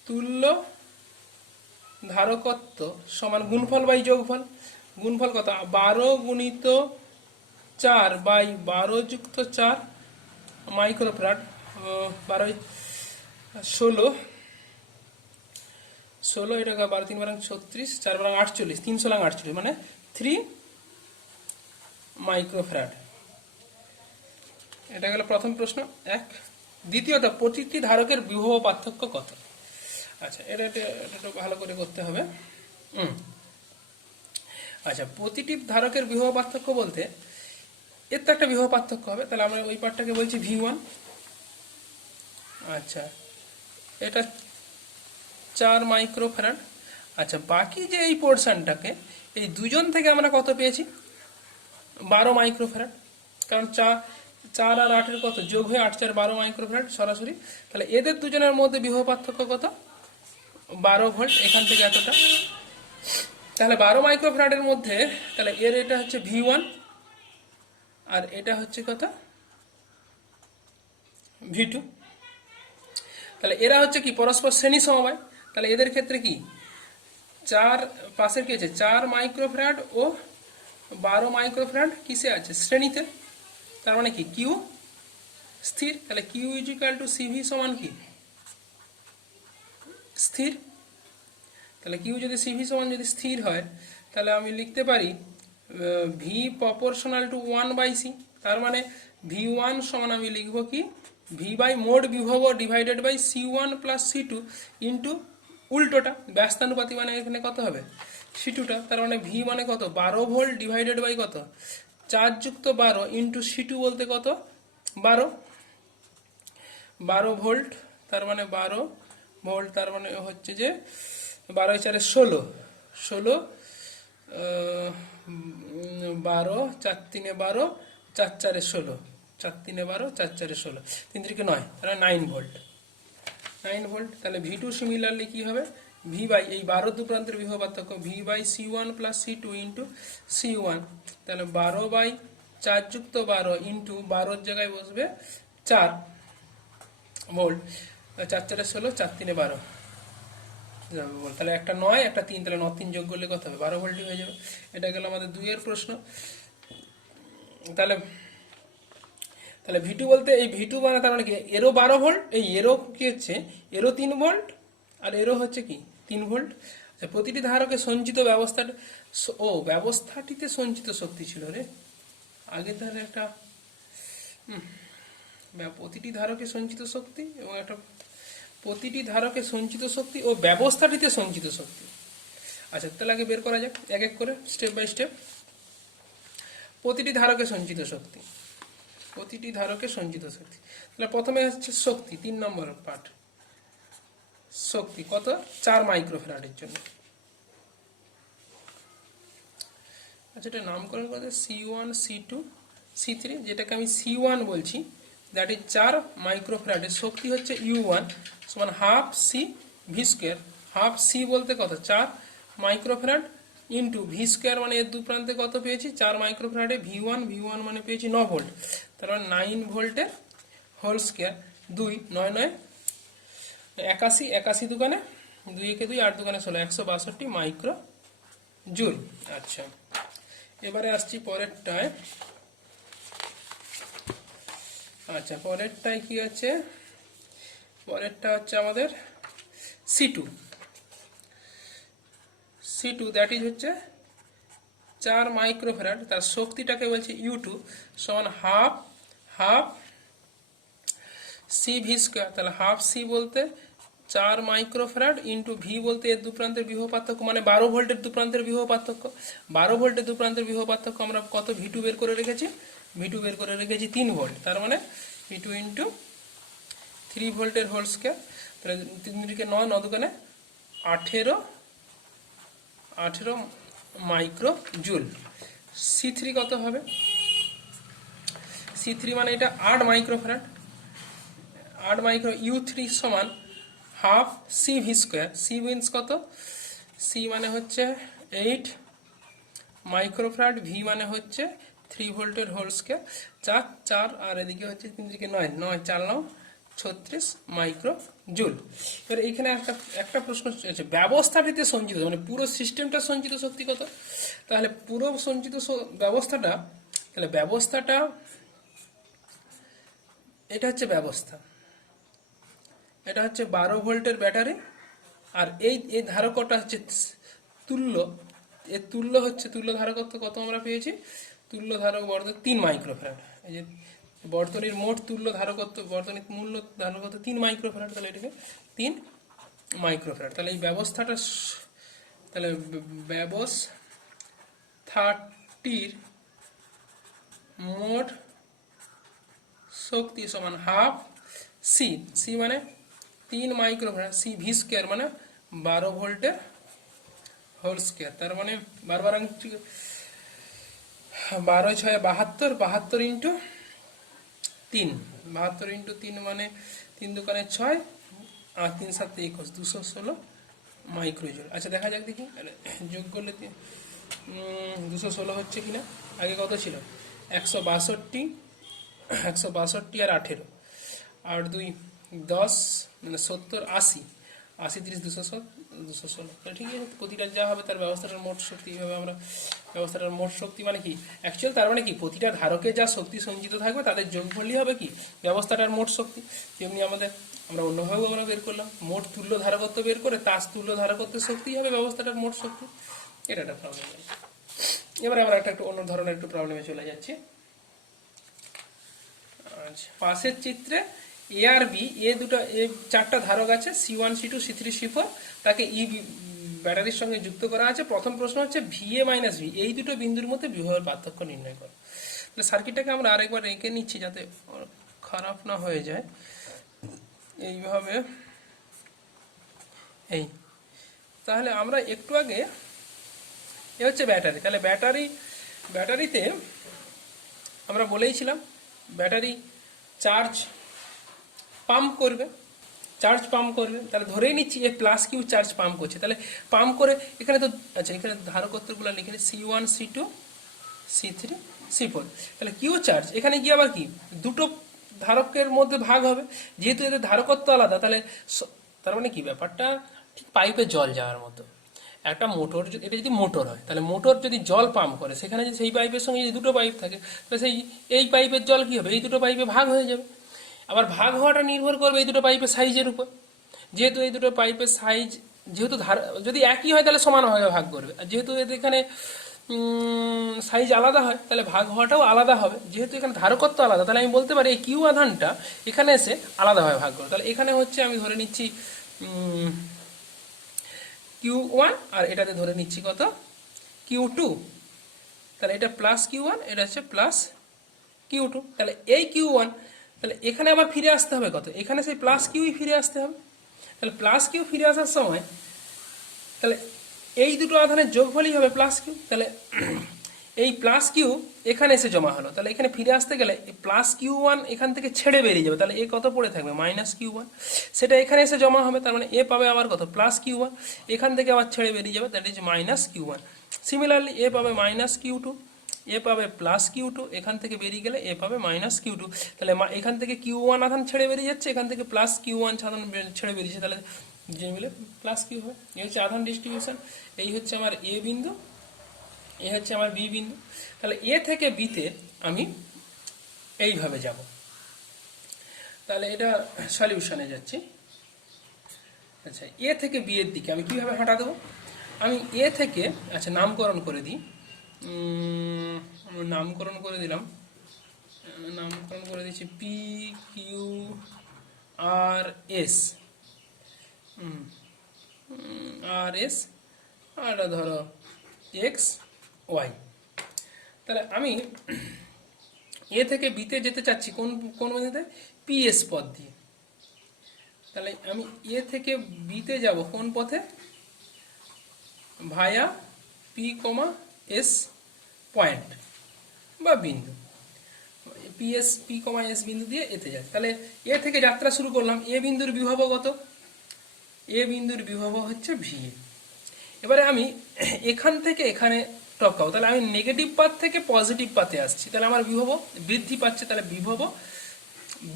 তুল্য ধারকত্ব সমান গুণফল বাই যোগফল। গুণফল কত, 12 গুণিত 4 বাই 12 যুক্ত 4 মাইক্রোফ্যারাড, ষোলো, এটা 12 3 বারাং 36, 4 বারাং 48, 300 লাং 48 মানে 3 মাইক্রোফ্যারাড। এটা গেল প্রথম প্রশ্ন এক। দ্বিতীয়টা, প্রতিটি ধারকের বিভব পার্থক্য কত? আচ্ছা, এটা একটু ভালো করে করতে হবে। আচ্ছা, প্রতিটি ধারকের বিভব পার্থক্য বলতে এর তো একটা বিভব পার্থক্য হবে, তাহলে আমরা ওই পার্টটাকে বলছি V1। আচ্ছা, এটা 4 মাইক্রোফ্যারাড। আচ্ছা, বাকি যে এই পোর্শনটাকে, এই দুজন থেকে আমরা কত পেয়েছি? 12 মাইক্রোফ্যারাড। কারণ 4 আর 8 কত যোগ হয়ে 8 4 12 মাইক্রোফ্যারাড সরাসরি। তাহলে এদের দুজনের মধ্যে বিভব পার্থক্য কত? 12 ভোল্ট। এখান থেকে এতটা, তাহলে 12 মাইক্রোফ্যারাডের মধ্যে, তাহলে এর এটা হচ্ছে V1 আর এটা হচ্ছে কত? V2। তাহলে এরা হচ্ছে কি পরস্পর শ্রেণী সমবায়। তাহলে এদের ক্ষেত্রে কি 4 পাশের কি আছে 4 মাইক্রোফ্যারাড ও 12 মাইক্রোফ্যারাড কিসে আছে? শ্রেণীতে। তার মানে কি কিউ স্থির। তাহলে কিউ ইজিক্যাল টু সিভি সমান কি স্থির। তাহলে কিউ যদি সিভি সমান যদি স্থির হয়, তাহলে আমি লিখতে পারি ভি প্রপোর্শনাল টু 1/c। তার মানে V1 সমান আমি লিখব কি ভি বাই মোড বিভব divided by C1 plus C2 into উল্টোটা ব্যস্তানুপাতি, মানে এখানে কত হবে C2টা। তার মানে ভি মানে কত 12 ভোল্ট ডিভাইডেড বাই কত 4 যুক্ত 12 ইন্টু C2 বলতে কত 12 ভোল্ট। তার মানে 12 ভোল্ট, তার মানে হচ্ছে যে 12 4 16, 12 4 3 12, 4 4 16, 4 3 12, 4 4 16, 3 3 9, তাহলে 9 ভোল্ট। 9 ভোল্ট। তাহলে V2 সিমিলারলি কি হবে ভি বাই এই 12 দু প্রান্তের বিভব পার্থক্য V by C1 plus C2 into C1। তাহলে 12 বাই 4 যুক্ত 12 ইন্টু 12 জায়গায় বসবে 4 ভোল্ট। 4 4 16, 4 3 12, তাহলে একটা 9 একটা 3, তাহলে 9 3 যোগ করলে কত হবে 12 ভোল্টই হয়ে যাবে। এটা গেল আমাদের 2 এর প্রশ্ন। তাহলে V2 বলতে এই V2 মানে তার মানে কি এরও 12 ভোল্ট, এই এরও কি হচ্ছে এরও 3 ভোল্ট আর এরও হচ্ছে কি 3 ভোল্ট। আচ্ছা, প্রতিটি ধারকে সঞ্চিত ব্যবস্থাটিতে সঞ্চিত শক্তি ছিল রে আগে। তাহলে একটা প্রতিটি ধারকে সঞ্চিত শক্তি এবং একটা প্রতিটি ধারকে সঞ্চিত শক্তি ও ব্যবস্থাটিতে সঞ্চিত শক্তি। আচ্ছা, তাহলে আগে বের করা যাক এক এক করে স্টেপ বাই স্টেপ। প্রতিটি ধারকে সঞ্চিত শক্তি, প্রতিটি ধারকে সঞ্চিত শক্তি। তাহলে প্রথমে হচ্ছে শক্তি, 3 নম্বর পার্ট। শক্তি কত 4 মাইক্রোফ্যারাডের জন্য। আচ্ছা, এটা নামকরণ করতে C1 C2 C3, যেটাকে আমি C1 বলছি, দ্যাট ইজ 4 মাইক্রোফ্যারাডের শক্তি হচ্ছে U1 সমান half C V square. Half C বলতে কত 4 মাইক্রোফ্যারাড ইন্টু ভি স্কোয়ার, মানে এর দু প্রান্তে কত পেয়েছি 4 মাইক্রোফ্যারাডে V1 মানে পেয়েছি 9 ভোল্ট। তার মানে 9 ভোল্টের হোল স্কোয়ার। 2 9 9 81, 81 দুকানে 2 একে 2 8 দুকানে 16, 162 মাইক্রো জুল। আচ্ছা, এবারে আসছি পরেরটায়। আচ্ছা, পরেরটায় কি আছে? পরেরটা হচ্ছে আমাদের C2 দ্যাট ইজ হচ্ছে 4 মাইক্রোফ্যারাড। তার শক্তিটাকে বলছে U2 সমান হাফ সি ভি স্কোয়ার। তাহলে হাফ সি বলতে 4 মাইক্রোফ্যারাড ইন্টু ভি বলতে এর দু প্রান্তের বিভব পার্থক্য, মানে 12 ভোল্টের দু প্রান্তের বিভব পার্থক্য। 12 ভোল্টের দু প্রান্তের বিভব পার্থক্য আমরা কত V2 বের করে রেখেছি? V2 বের করে রেখেছি 3 ভোল্ট। তার মানে V2 ইন্টু 3 ভোল্টের হোল স্কোয়ার। তাহলে 3 দিকে 9 9 দুকানে 18 মাইক্রো জুল। C3 কত হবে? C3 মানে এটা 8 মাইক্রোফ্যারাড। 8 মাইক্রো U3 সমান half C V square. C means কত? সি মানে হচ্ছে 8 মাইক্রোফ্যারাড, ভি মানে হচ্ছে 3 ভোল্টের হোল স্কোয়ার। 4 4 আর এদিকে হচ্ছে 3 দিকে 9 9 4 9 36 মাইক্রো জুল। এবার এইখানে একটা প্রশ্ন আছে, ব্যবস্থাটিতে সঞ্চিত মানে পুরো সিস্টেমটা সঞ্চিত শক্তি কত? তাহলে পুরো সঞ্চিত ব্যবস্থাটা, তাহলে ব্যবস্থাটা এটা হচ্ছে ব্যবস্থা, এটা হচ্ছে 12 ভোল্টের ব্যাটারি, আর এই এই ধারকটা হচ্ছে তুল্য, এর তুল্য হচ্ছে তুল্য ধারকত্ব কত আমরা পেয়েছি, তুল্য ধারক বর্তনী 3 মাইক্রোফ্যারাড। এই যে বর্তনীর মোট তুল্য ধারকত্ব, বর্তনীর মূল্য ধারকত্ব 3 মাইক্রোফ্যারাড, তাহলে এটাকে 3 মাইক্রোফ্যারাড। তাহলে এই ব্যবস্থাটা, তাহলে ব্যবস্থাটির মোট শক্তি সমান হাফ সি, সি মানে 3 মাইক্রোফ্যারাড, সি ভি স্কোয়ার মানে 12 ভোল্টের হোল স্কোয়ার। তার মানে 12 6 72, 72 ইন্টু 3, 72 ইন্টু 3 মানে 3 দুগুণে 6 আর 3 7 21, 216 মাইক্রোজুল। আচ্ছা দেখা যাক দেখি যোগ করলে 216 হচ্ছে কিনা। আগে কত ছিল 162, 162 আর 18, 8 2 10 মানে 70, 80, 80 30 216, 216। তাহলে ঠিক আছে, প্রতিটা যা হবে তার ব্যবস্থাটার মোট শক্তি। এইভাবে আমরা ব্যবস্থাটার মোট শক্তি মানে কি অ্যাকচুয়াল, তার মানে কি প্রতিটা ধারকে যা শক্তি সঞ্চিত থাকবে তাদের যোগফলই হবে কি ব্যবস্থাটার মোট শক্তি। তেমনি আমরা অন্যভাবেও আমরা বের করলাম, মোট তুল্য ধারকত্ব বের করে তার তুল্য ধারকত্বের শক্তি হবে ব্যবস্থাটার মোট শক্তি। এটা একটা প্রবলেম। এবারে আমরা একটু অন্য ধরনের একটু প্রবলেমে চলে যাচ্ছি। আচ্ছা, পাশের চিত্রে এ আর বি, এ 4টা ধারক আছে, C1 C2 C3 C4, তাকে ই ব্যাটারির সঙ্গে যুক্ত করা আছে। প্রথম প্রশ্ন হচ্ছে VA মাইনাস ভি, এই দুটো বিন্দুর মধ্যে বিভবের পার্থক্য নির্ণয় করো। তাহলে সার্কিটটাকে আমরা আরেকবার এঁকে নিচ্ছি যাতে খারাপ না হয়ে যায়। এইভাবে এই, তাহলে আমরা একটু আগে, এ হচ্ছে ব্যাটারি, তাহলে ব্যাটারিতে আমরা বলেইছিলাম ব্যাটারি চার্জ পাম্প করবে, তাহলে ধরেই নিচ্ছি এ প্লাস কিউ চার্জ পাম্প করছে। তাহলে পাম্প করে এখানে তো, আচ্ছা এখানে ধারকত্বগুলো লিখে নিই, C1 C2 C3 C4। তাহলে কিউ চার্জ এখানে গিয়ে আবার কি দুটো ধারকের মধ্যে ভাগ হবে, যেহেতু এদের ধারকত্ব আলাদা। তাহলে তার মানে কি ব্যাপারটা ঠিক পাইপে জল যাওয়ার মতো। একটা মোটর, এটা যদি মোটর হয় তাহলে মোটর যদি জল পাম্প করে, সেখানে যদি সেই পাইপের সঙ্গে যদি দুটো পাইপ থাকে তাহলে এই পাইপের জল কি হবে, এই দুটো পাইপে ভাগ হয়ে যাবে। আবার ভাগ হওয়াটা নির্ভর করবে এই দুটো পাইপের সাইজের উপর। যেহেতু এই দুটো পাইপের সাইজ, যেহেতু যদি একই হয় তাহলে সমানভাবে ভাগ করবে, আর যেহেতু এদের এখানে সাইজ আলাদা হয় তাহলে ভাগ হওয়াটাও আলাদা হবে। যেহেতু এখানে ধারকত্ব আলাদা, তাহলে আমি বলতে পারি এই কিউ আধানটা এখানে এসে আলাদাভাবে ভাগ করবে। তাহলে এখানে হচ্ছে আমি ধরে নিচ্ছি Q1, আর এটাতে ধরে নিচ্ছি কত Q2। তাহলে এটা প্লাস Q1, এটা হচ্ছে প্লাস Q2। তাহলে এই Q1, তাহলে এখানে আবার ফিরে আসতে হবে কত, এখানে সেই প্লাস কিউই ফিরে আসতে হবে। তাহলে প্লাস কিউ ফিরে আসার সময় তাহলে এই দুটো আধানের যোগফলই হবে প্লাস কিউ। তাহলে এই প্লাস কিউ এখানে এসে জমা হলো, তাহলে এখানে ফিরে আসতে গেলে প্লাস Q1 এখান থেকে ছেড়ে বেরিয়ে যাবে, তাহলে এ কত পড়ে থাকবে মাইনাস Q1, সেটা এখানে এসে জমা হবে। তার মানে এ পাবে আবার কত প্লাস Q1, এখান থেকে আবার ছেড়ে বেরিয়ে যাবে, that is minus Q1। Similarly A পাবে মাইনাস Q2, এ পাবে প্লাস Q2, এখান থেকে বেরিয়ে গেলে এ পাবে মাইনাস Q2। তাহলে এখান থেকে Q1 আধান ছেড়ে বেরিয়ে যাচ্ছে, এখান থেকে প্লাস Q1 আধান ছেড়ে বেরিয়েছে, তাহলে যে মিলে প্লাস কিউ হয়। এই হচ্ছে আধান ডিস্ট্রিবিউশন। এই হচ্ছে আমার এ বিন্দু, এ হচ্ছে আমার বি বিন্দু। তাহলে এ থেকে বিতে আমি এইভাবে যাব। তাহলে এটা সলিউশনে যাচ্ছি। আচ্ছা, এ থেকে বি এর দিকে আমি কিভাবে হাঁটা দেবো, আমি এ থেকে, আচ্ছা নামকরণ করে দিই, নামকরণ করে দিলাম, নামকরণ করে দিচ্ছি পি কিউ আর এস, আর এস, আর ধরো এক্স ওয়াই। তাহলে আমি এ থেকে বিতে যেতে চাচ্ছি কোন বিন্দুতে, পিএস পথ দিয়ে। তাহলে আমি এ থেকে বিতে যাব কোন পথে, ভায়া পি কমা এস পয়েন্ট বা বিন্দু, পিএস পি কমা এস বিন্দু দিয়ে এতে যাচ্ছে। তাহলে এ থেকে যাত্রা শুরু করলাম, এ বিন্দুর বিভব কত, এ বিন্দুর বিভব হচ্ছে ভি। এবারে আমি এখান থেকে এখানে টপকাবো, তাহলে আমি নেগেটিভ পাথ থেকে পজিটিভ পাথে আসছি, তাহলে আমার বিভব বৃদ্ধি পাচ্ছে। তাহলে বিভব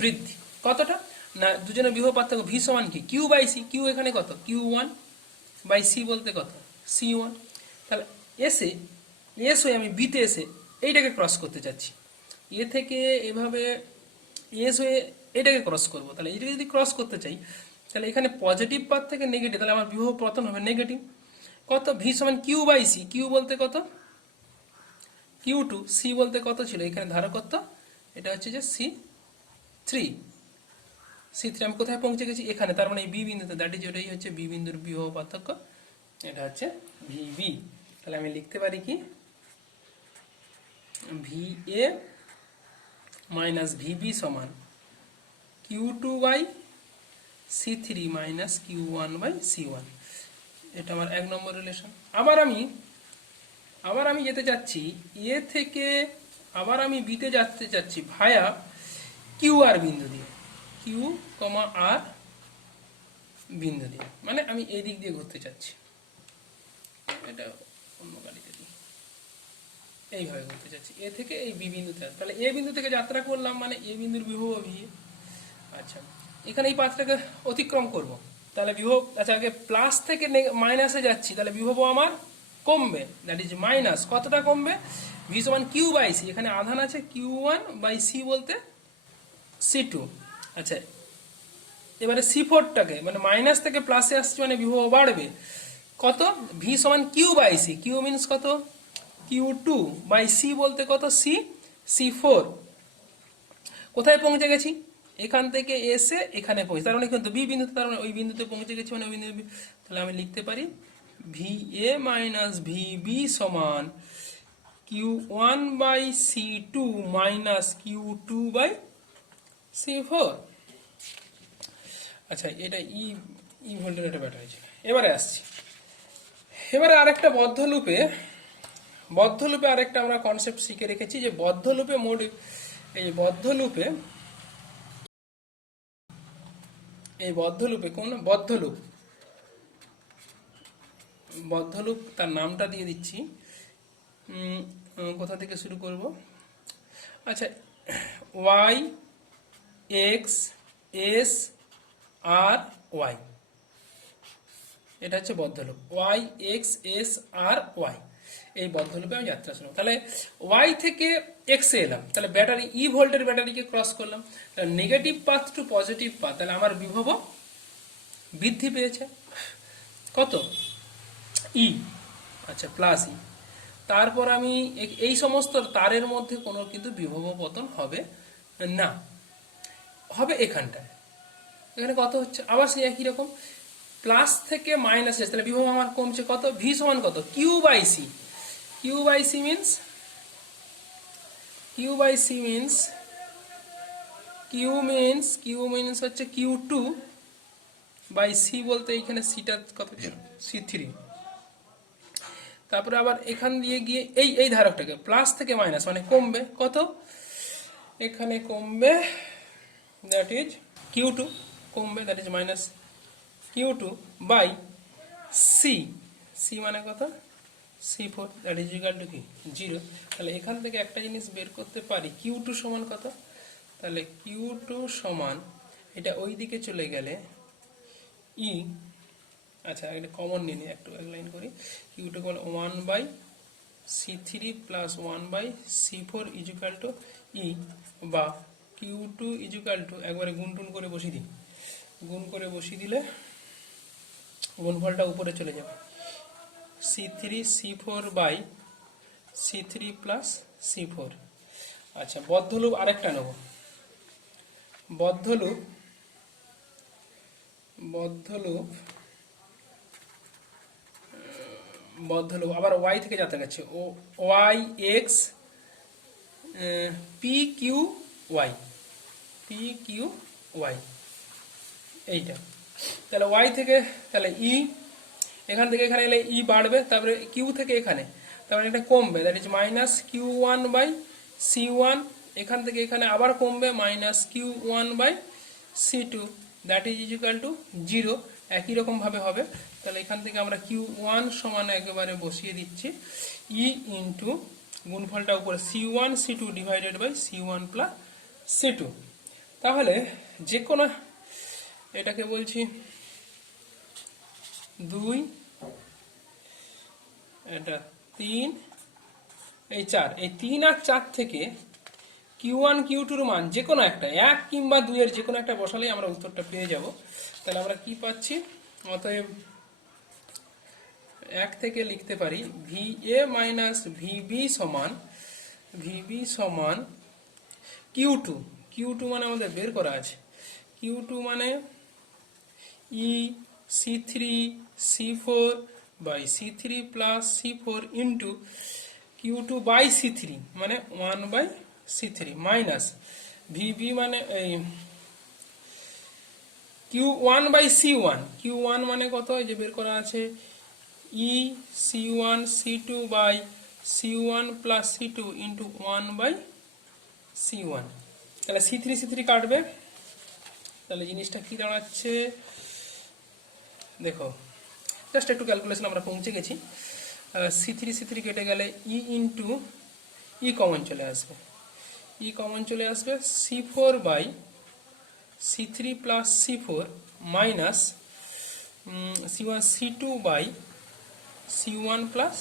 বৃদ্ধি কতটা না, দুজনের বিভব পার্থক্য ভি সমান কি কিউ বাই সি, কিউ এখানে কত Q1 বাই সি বলতে কত C1। তাহলে এস হয়ে আমি বিতে এসে এইটাকে ক্রস করতে চাচ্ছি, এ থেকে এভাবে এস হয়ে এটাকে ক্রস করব। তাহলে এইটাকে যদি ক্রস করতে চাই তাহলে এখানে পজিটিভ পাত থেকে নেগেটিভ, তাহলে আমার বিভব পতন হবে নেগেটিভ। কত? ভি সমান কিউ বাই সি। কিউ বলতে কত? Q two. সি বলতে কত ছিল এখানে ধারক কত? এটা হচ্ছে যে সি থ্রি। সি থ্রি আমি কোথায় পৌঁছে গেছি? এখানে, তার মানে এই বি বিন্দুতে, দ্যাট ইজ ওটাই হচ্ছে বি বিন্দুর বিভব পার্থক্য, এটা হচ্ছে ভিবি। তাহলে আমি লিখতে পারি কি ভি এ মাইনাস ভিবি সমান Q two by C three minus Q one by C one. এটা আমার 1 নম্বর রিলেশন। আবার আমি যেতে চাচ্ছি এ থেকে, আবার আমি বিতে যেতে চাচ্ছি ভায়া কিউ আর বিন্দু দিয়ে, কিউ কমা আর বিন্দু দিয়ে, মানে আমি এই দিক দিয়ে ঘুরতে চাচ্ছি। এটা অন্য গাড়িতে দিই, এইভাবে ঘুরতে চাচ্ছি এ থেকে এই বি বিন্দুতে। তাহলে এ বিন্দু থেকে যাত্রা করলাম, মানে এ বিন্দুর বিভব ভি। আচ্ছা, এখানে এই পাঁচটাকে অতিক্রম করব, তাহলে বিভব, আচ্ছা আগে প্লাস থেকে মাইনাসে যাচ্ছি, তাহলে বিভব আমার কমবে, দ্যাট ইজ মাইনাস। কতটা কমবে? ভি সমান কিউ বাই সি, এখানে আধান আছে কিউ ওয়ান বাই সি বলতে সি টু। আচ্ছা, এবারে সি ফোরটাকে, মানে মাইনাস থেকে প্লাসে আসছে মানে বিভব বাড়বে। কত? ভি সমান Q by C. Q means কত? কিউ টু বাই সি বলতে কত? C C four. কোথায় পৌঁছে গেছি? এখান থেকে এসে এখানে পৌঁছে, তার মানে কিন্তু বি বিন্দুতে, তার মানে ওই বিন্দুতে পৌঁছে গেছি, মানে ওই বিন্দু। তাহলে আমি লিখতে পারি V A minus V B সমান Q one by C two minus Q two by C four. আচ্ছা, এটা ই ভোল্টের একটা ব্যাটা হয়েছে। এবারে আসছি, এবারে আরেকটা বদ্ধ লুপে আরেকটা আমরা কনসেপ্ট শিখে রেখেছি যে বদ্ধ লুপে মোড, এই বদ্ধ লুপে কোন বদ্ধ লুপ তার নামটা দিয়ে দিচ্ছি। কোথা থেকে শুরু করব? আচ্ছা, ওয়াই এক্স এস আর ওয়াই, এটা হচ্ছে বদ্ধ লুপ। ওয়াই এক্স এস আর ওয়াই, এই বদ্ধ লুপে আমি যাত্রা শুরু। তাহলে ওয়াই থেকে এক্স এ এলাম, তাহলে ব্যাটারি ই ভোল্টের ব্যাটারিকে ক্রস করলাম, negative path to positive path, তাহলে আমার বিভব বৃদ্ধি পেয়েছে। কত? ই। আচ্ছা, প্লাস ই। তারপর আমি এই সমস্ত তারের মধ্যে কোনো কিন্তু বিভব পতন হবে না, হবে এখানটায়। এখানে কত হচ্ছে? আবার সেই একই রকম, প্লাস থেকে মাইনাস এসে, তাহলে বিভব আমার কমছে। কত? ভি সমান কত? Q by C. Q by C means Q means হচ্ছে কিউ টু বাই সি বলতে এইখানে সিটা কত ছিল? C three. তারপরে আবার এখান দিয়ে গিয়ে এই ধারকটাকে প্লাস থেকে মাইনাস, মানে কমবে। কত? এখানে কমবে, দ্যাট ইজ কিউ টু কমবে, that is minus Q two by C. C মানে কত? C four, that is equal to কি? জিরো। তাহলে এখান থেকে একটা জিনিস বের করতে পারি, কিউ টু সমান কত? তাহলে কিউ টু সমান, এটা ওই দিকে চলে গেলে ই, আচ্ছা এটা কমন নিয়ে নিই, একটু এক লাইন করি। কিউ টু সমান one by C three plus one by C four equal to E, বা কিউ টু ইজুকাল টু, একবারে গুণ টুন করে বসিয়ে দিই, গুণ করে বসিয়ে দিলে গুণফলটা উপরে চলে যাবে, C three C four by C three plus C four. আচ্ছা, বদ্ধ লুপ আরেকটা নেব। বদ্ধ লুপ আবার ওয়াই থেকে যাতে গেছে, ও Y X P Q Y এইটা। তাহলে ওয়াই থেকে, তাহলে ই এখান থেকে এখানে এলে ই বাড়বে, তারপরে কিউ থেকে এখানে, তারপরে এটা কমবে, that is minus Q one by C one. এখান থেকে এখানে আবার কমবে, minus Q one by C two, that is equal to zero. একই রকম ভাবে হবে। তাহলে এখান থেকে আমরা কিউ ওয়ান সমান একেবারে বসিয়ে দিচ্ছি ই ইন্টু গুণফলটা উপরে C one C two divided by C one plus C two. তাহলে যে কোনো, এটাকে বলছি 2, এটা 3, এই 4, এই 3 আর 4 থেকে Q1 Q2 এর মান যে কোনো একটা 1 কিংবা 2 এর যে কোনো একটা বসালেই আমরা উত্তরটা পেয়ে যাব। তাহলে আমরা কি পাচ্ছি, অতএব 1 থেকে লিখতে পারি VA মাইনাস VB সমান Q2। Q2 মানে আমাদের বের করা আছে, Q2 মানে E C3 C4 by C3 plus C4 into Q2 by C3 মানে 1 বাই C3 মাইনাস VB মানে এই Q1 বাই C1, Q1 মানে কত, এই যে বের করা আছে E C1 C2 by C1 plus C2 into 1 by C1। তাহলে C3 কাটবে, তাহলে জিনিসটা কি দাঁড়াচ্ছে দেখো, জাস্ট একটু ক্যালকুলেশন আমরা পৌঁছে গেছি। C3 কেটে গেলে E ইন্টু E কমন চলে আসবে, E কমন চলে আসবে C4 by C3 plus C4 minus C1 C2 by C1 plus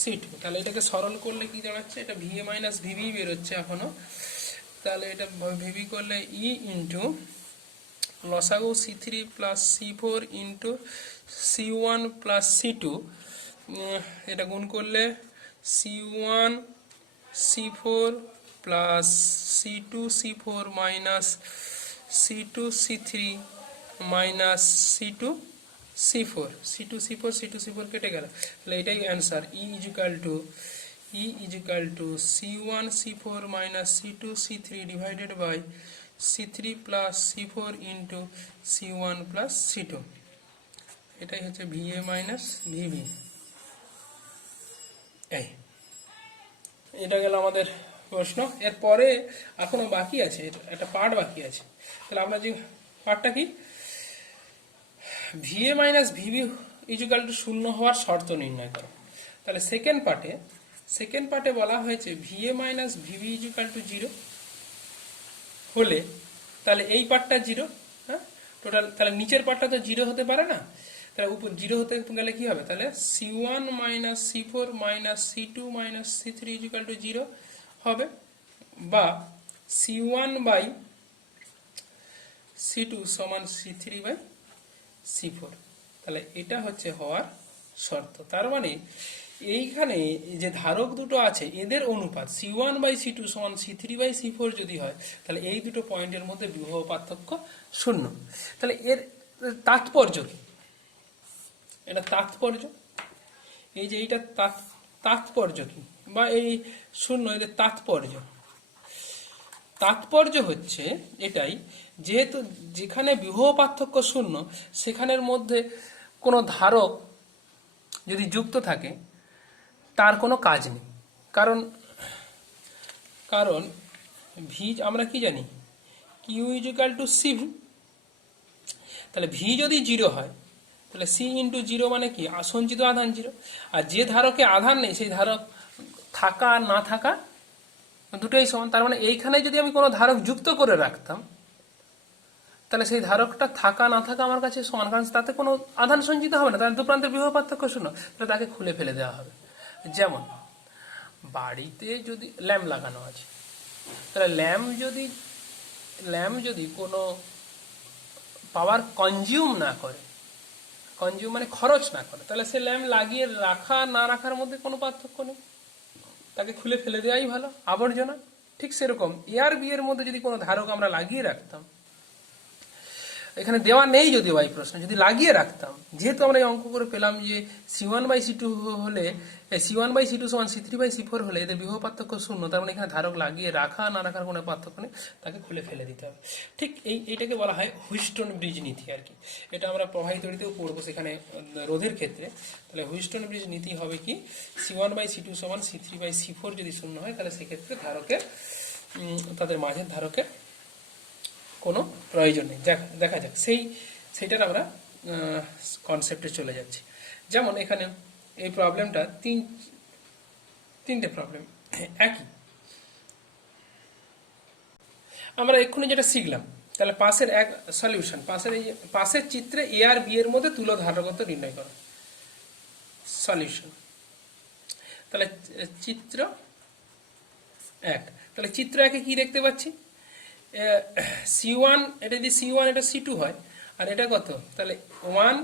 C2। তাহলে এটাকে সরল করলে কি দাঁড়াচ্ছে, এটা VA মাইনাস VB বেরোচ্ছে এখনো। তাহলে এটা VB করলে E ইন্টু লসাগু C3 plus C4 into C1 plus C2, এটা গুণ করলে C1 C4 plus C2 C4 minus C2 C3 minus C2 C4 কেটে গেল, তাহলে এটাই answer. E equal to C1 C4 minus C2 C3 divided by C3 plus C4 into C1 plus C2। এটাই হচ্ছে VA মাইনাস VB। এটা গেল আমাদের প্রশ্ন। এরপরে এখনো বাকি আছে, একটা পার্ট বাকি আছে। তাহলে আমরা যে পার্টটা কি, VA minus VB equal to 0 হওয়ার শর্ত নির্ণয় করো। তাহলে সেকেন্ড পার্টে বলা হয়েছে VA minus VB equal to 0 হলে, তাহলে এই পার্টটা 0, হ্যাঁ টোটাল, তাহলে নিচের পার্টটা তো 0 হতে পারে না, তাহলে উপর 0 হতে গেলে কি হবে, তাহলে C1 minus C4 minus C2 minus C3 equal to 0 হবে, বা C1 বাই C2 সমান C3 বাই C4। তাহলে এটা হচ্ছে হওয়ার শর্ত। তার মানে এইখানে যে ধারক দুটো আছে এদের অনুপাত C1 বাই C2 সমান C3 বাই C4 যদি হয়, তাহলে এই দুটো পয়েন্টের মধ্যে বিভব পার্থক্য 0। তাহলে এর তাৎপর্য কি, এটা তাৎপর্য, এই যে এইটা তাৎপর্য কি, বা এই 0 এদের তাৎপর্য হচ্ছে এটাই, যেহেতু যেখানে বিভব পার্থক্য 0 সেখানের মধ্যে কোনো ধারক যদি যুক্ত থাকে তার কোনো কাজ নেই। কারণ ভি আমরা কি জানি, কিউ ইজিক্যাল টু CV। তাহলে ভি যদি 0 হয় তাহলে C ইন্টু 0 মানে কি, সঞ্চিত আধান 0। আর যে ধারকে আধান নেই সেই ধারক থাকা আর না থাকা দুটোই সমান। তার মানে এইখানে যদি আমি কোনো ধারক যুক্ত করে রাখতাম তাহলে সেই ধারকটা থাকা না থাকা আমার কাছে সমান, কারণ তাতে কোনো আধান সঞ্চিত হবে না, তার দু প্রান্তের বিভব পার্থক্য 0। তাহলে তাকে খুলে ফেলে দেওয়া হবে। যেমন বাড়িতে যদি ল্যাম্প লাগানো আছে, তাহলে ল্যাম্প যদি কোনো পাওয়ার কনজিউম না করে, কনজিউম মানে খরচ না করে, তাহলে সে ল্যাম্প লাগিয়ে রাখা না রাখার মধ্যে কোনো পার্থক্য নেই, তাকে খুলে ফেলে দেওয়াই ভালো, আবর্জনা। ঠিক সেরকম AR B এর মধ্যে যদি কোনো ধারক আমরা লাগিয়ে রাখতাম, এখানে দেওয়া নেই যদিও এই প্রশ্ন, যদি লাগিয়ে রাখতাম, যেহেতু আমরা এই অঙ্ক করে পেলাম যে C1 বাই C2 হলে C1 বাই C2 সমান C3 বাই C4 হলে এদের বিভব পার্থক্য 0, তার মানে এখানে ধারক লাগিয়ে রাখা না রাখার কোনো পার্থক্য নেই, তাকে খুলে ফেলে দিতে হবে। ঠিক এইটাকে বলা হয় হুইস্টন ব্রিজ নীতি আর কি। এটা আমরা প্রবাহিত তড়িতেও পড়বো সেখানে রোধের ক্ষেত্রে। তাহলে হুইস্টন ব্রিজ নীতি হবে কি, C1 বাই C2 সমান C3 বাই C4 যদি 0 হয় তাহলে সেক্ষেত্রে ধারকের তাদের মাঝের ধারকের কোনো প্রয়োজন নেই। দেখা যাক সেইটার আমরা কনসেপ্টে চলে যাচ্ছি। যেমন এখানে এই প্রবলেমটা তিনটে প্রবলেম একই, আমরা এক্ষুনি যেটা শিখলাম। তাহলে পাশের এক সলিউশন, পাশের চিত্রে AR B এর মধ্যে তুলো ধারকত্ব নির্ণয় করো। সলিউশন, তাহলে চিত্র এক। তাহলে চিত্র একে কি দেখতে পাচ্ছি, C1, এটা যদি C1 এটা C2 হয়, আর এটা কত, তাহলে 1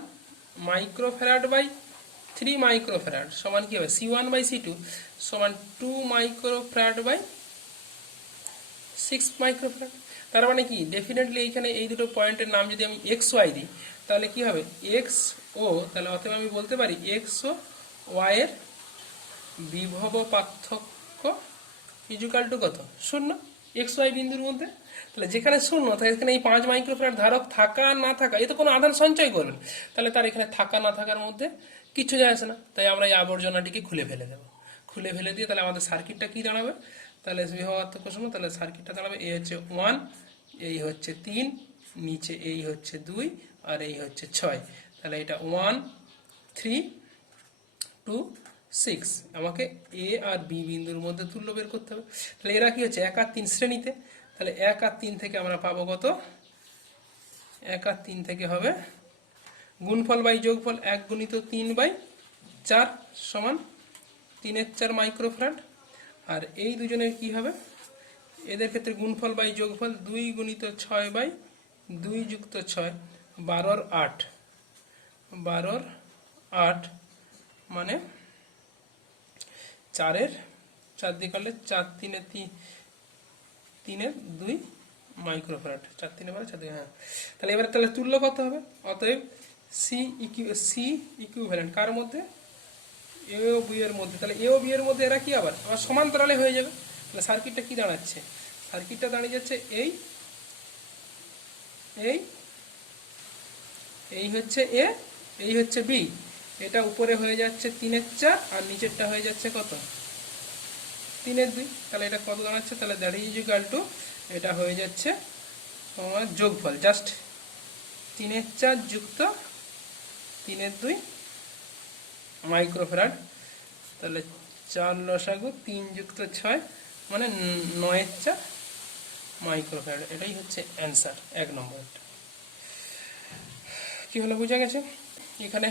মাইক্রোফ্যারাড বাই 3 মাইক্রোফ্যারাড সমান কি হবে, C1 বাই C2 সমান 2 মাইক্রোফ্যারাড বাই 6 মাইক্রোফ্যারাড। তার মানে কি, ডেফিনেটলি এইখানে এই দুটো পয়েন্টের নাম যদি আমি এক্স ওয়াই দিই, তাহলে কি হবে, এক্স ও, তাহলে অতএব আমি বলতে পারি এক্স ও ওয়াই এর বিভব পার্থক্য ইজুকাল টু কত, 0 এক্স ওয়াই বিন্দুর মধ্যে। তাহলে যেখানে 0, তাহলে এখানে এই 5 মাইক্রোফ্যারাড ধারক থাকা না থাকা, এ তো কোনো আধান সঞ্চয় করবেন, তাহলে তার এখানে থাকা না থাকার মধ্যে কিছু যায় আসে না। তাই আমরা এই আবর্জনাটিকে খুলে ফেলে দেবো। খুলে ফেলে দিয়ে তাহলে আমাদের সার্কিটটা কি দাঁড়াবে, তাহলে বিভব পার্থক্য 0, তাহলে সার্কিটটা দাঁড়াবে এই হচ্ছে 1, এই হচ্ছে 3, নিচে এই হচ্ছে 2, আর এই হচ্ছে 6। তাহলে এটা 1 3 2 6। আমাকে এ আর বি বিন্দুর মধ্যে তুল্য বের করতে হবে। তাহলে এরা কি হচ্ছে 1 আর 3 শ্রেণীতে, তাহলে 1 আর 3 থেকে আমরা পাবো কত, 1 আর 3 থেকে হবে গুণফল বাই যোগফল 1 গুণিত 3 বাই 4 সমান 3 এর 4 মাইক্রোফ্যারাড। আর এই দুজনের কি হবে, এদের ক্ষেত্রে গুণফল বাই যোগফল 2 গুণিত 6 বাই 2 যুক্ত 6, 12 আর 8, 12 আর 8 মানে 4 দিয়ে কাটলে 4 3 2 মাইক্রোফ্যারাড, 4 3 4 2, হ্যাঁ। তাহলে এবারে তাহলে তুল্য কত হবে, অতএব সি ইকুইভ্যালেন্ট কার মধ্যে, এ ও বি এর মধ্যে। তাহলে এ ও বি এর মধ্যে এরা কি আবার সমান্তরালে হয়ে যাবে। তাহলে সার্কিটটা কি দাঁড়াচ্ছে, সার্কিটটা দাঁড়িয়ে যাচ্ছে এই এই এই হচ্ছে এ, এই হচ্ছে বি, এটা উপরে হয়ে যাচ্ছে 3 এর 4, আর নিচেরটা হয়ে যাচ্ছে কত, 3 এর 2। তাহলে এটা কত দাঁড়াচ্ছে, তাহলে দ্যাট ইজ ইকুয়াল টু, এটা হয়ে যাচ্ছে তোমার যোগফল জাস্ট 3 এর 4 যুক্ত 3 এর 2 মাইক্রোফ্যারাড। তাহলে 4 লসাগু 3 যুক্ত 6 মানে 9 এর 4 মাইক্রোফ্যারাড। এটাই হচ্ছে অ্যান্সার 1 নম্বর। কি হলো, বুঝা গেছে? এখানে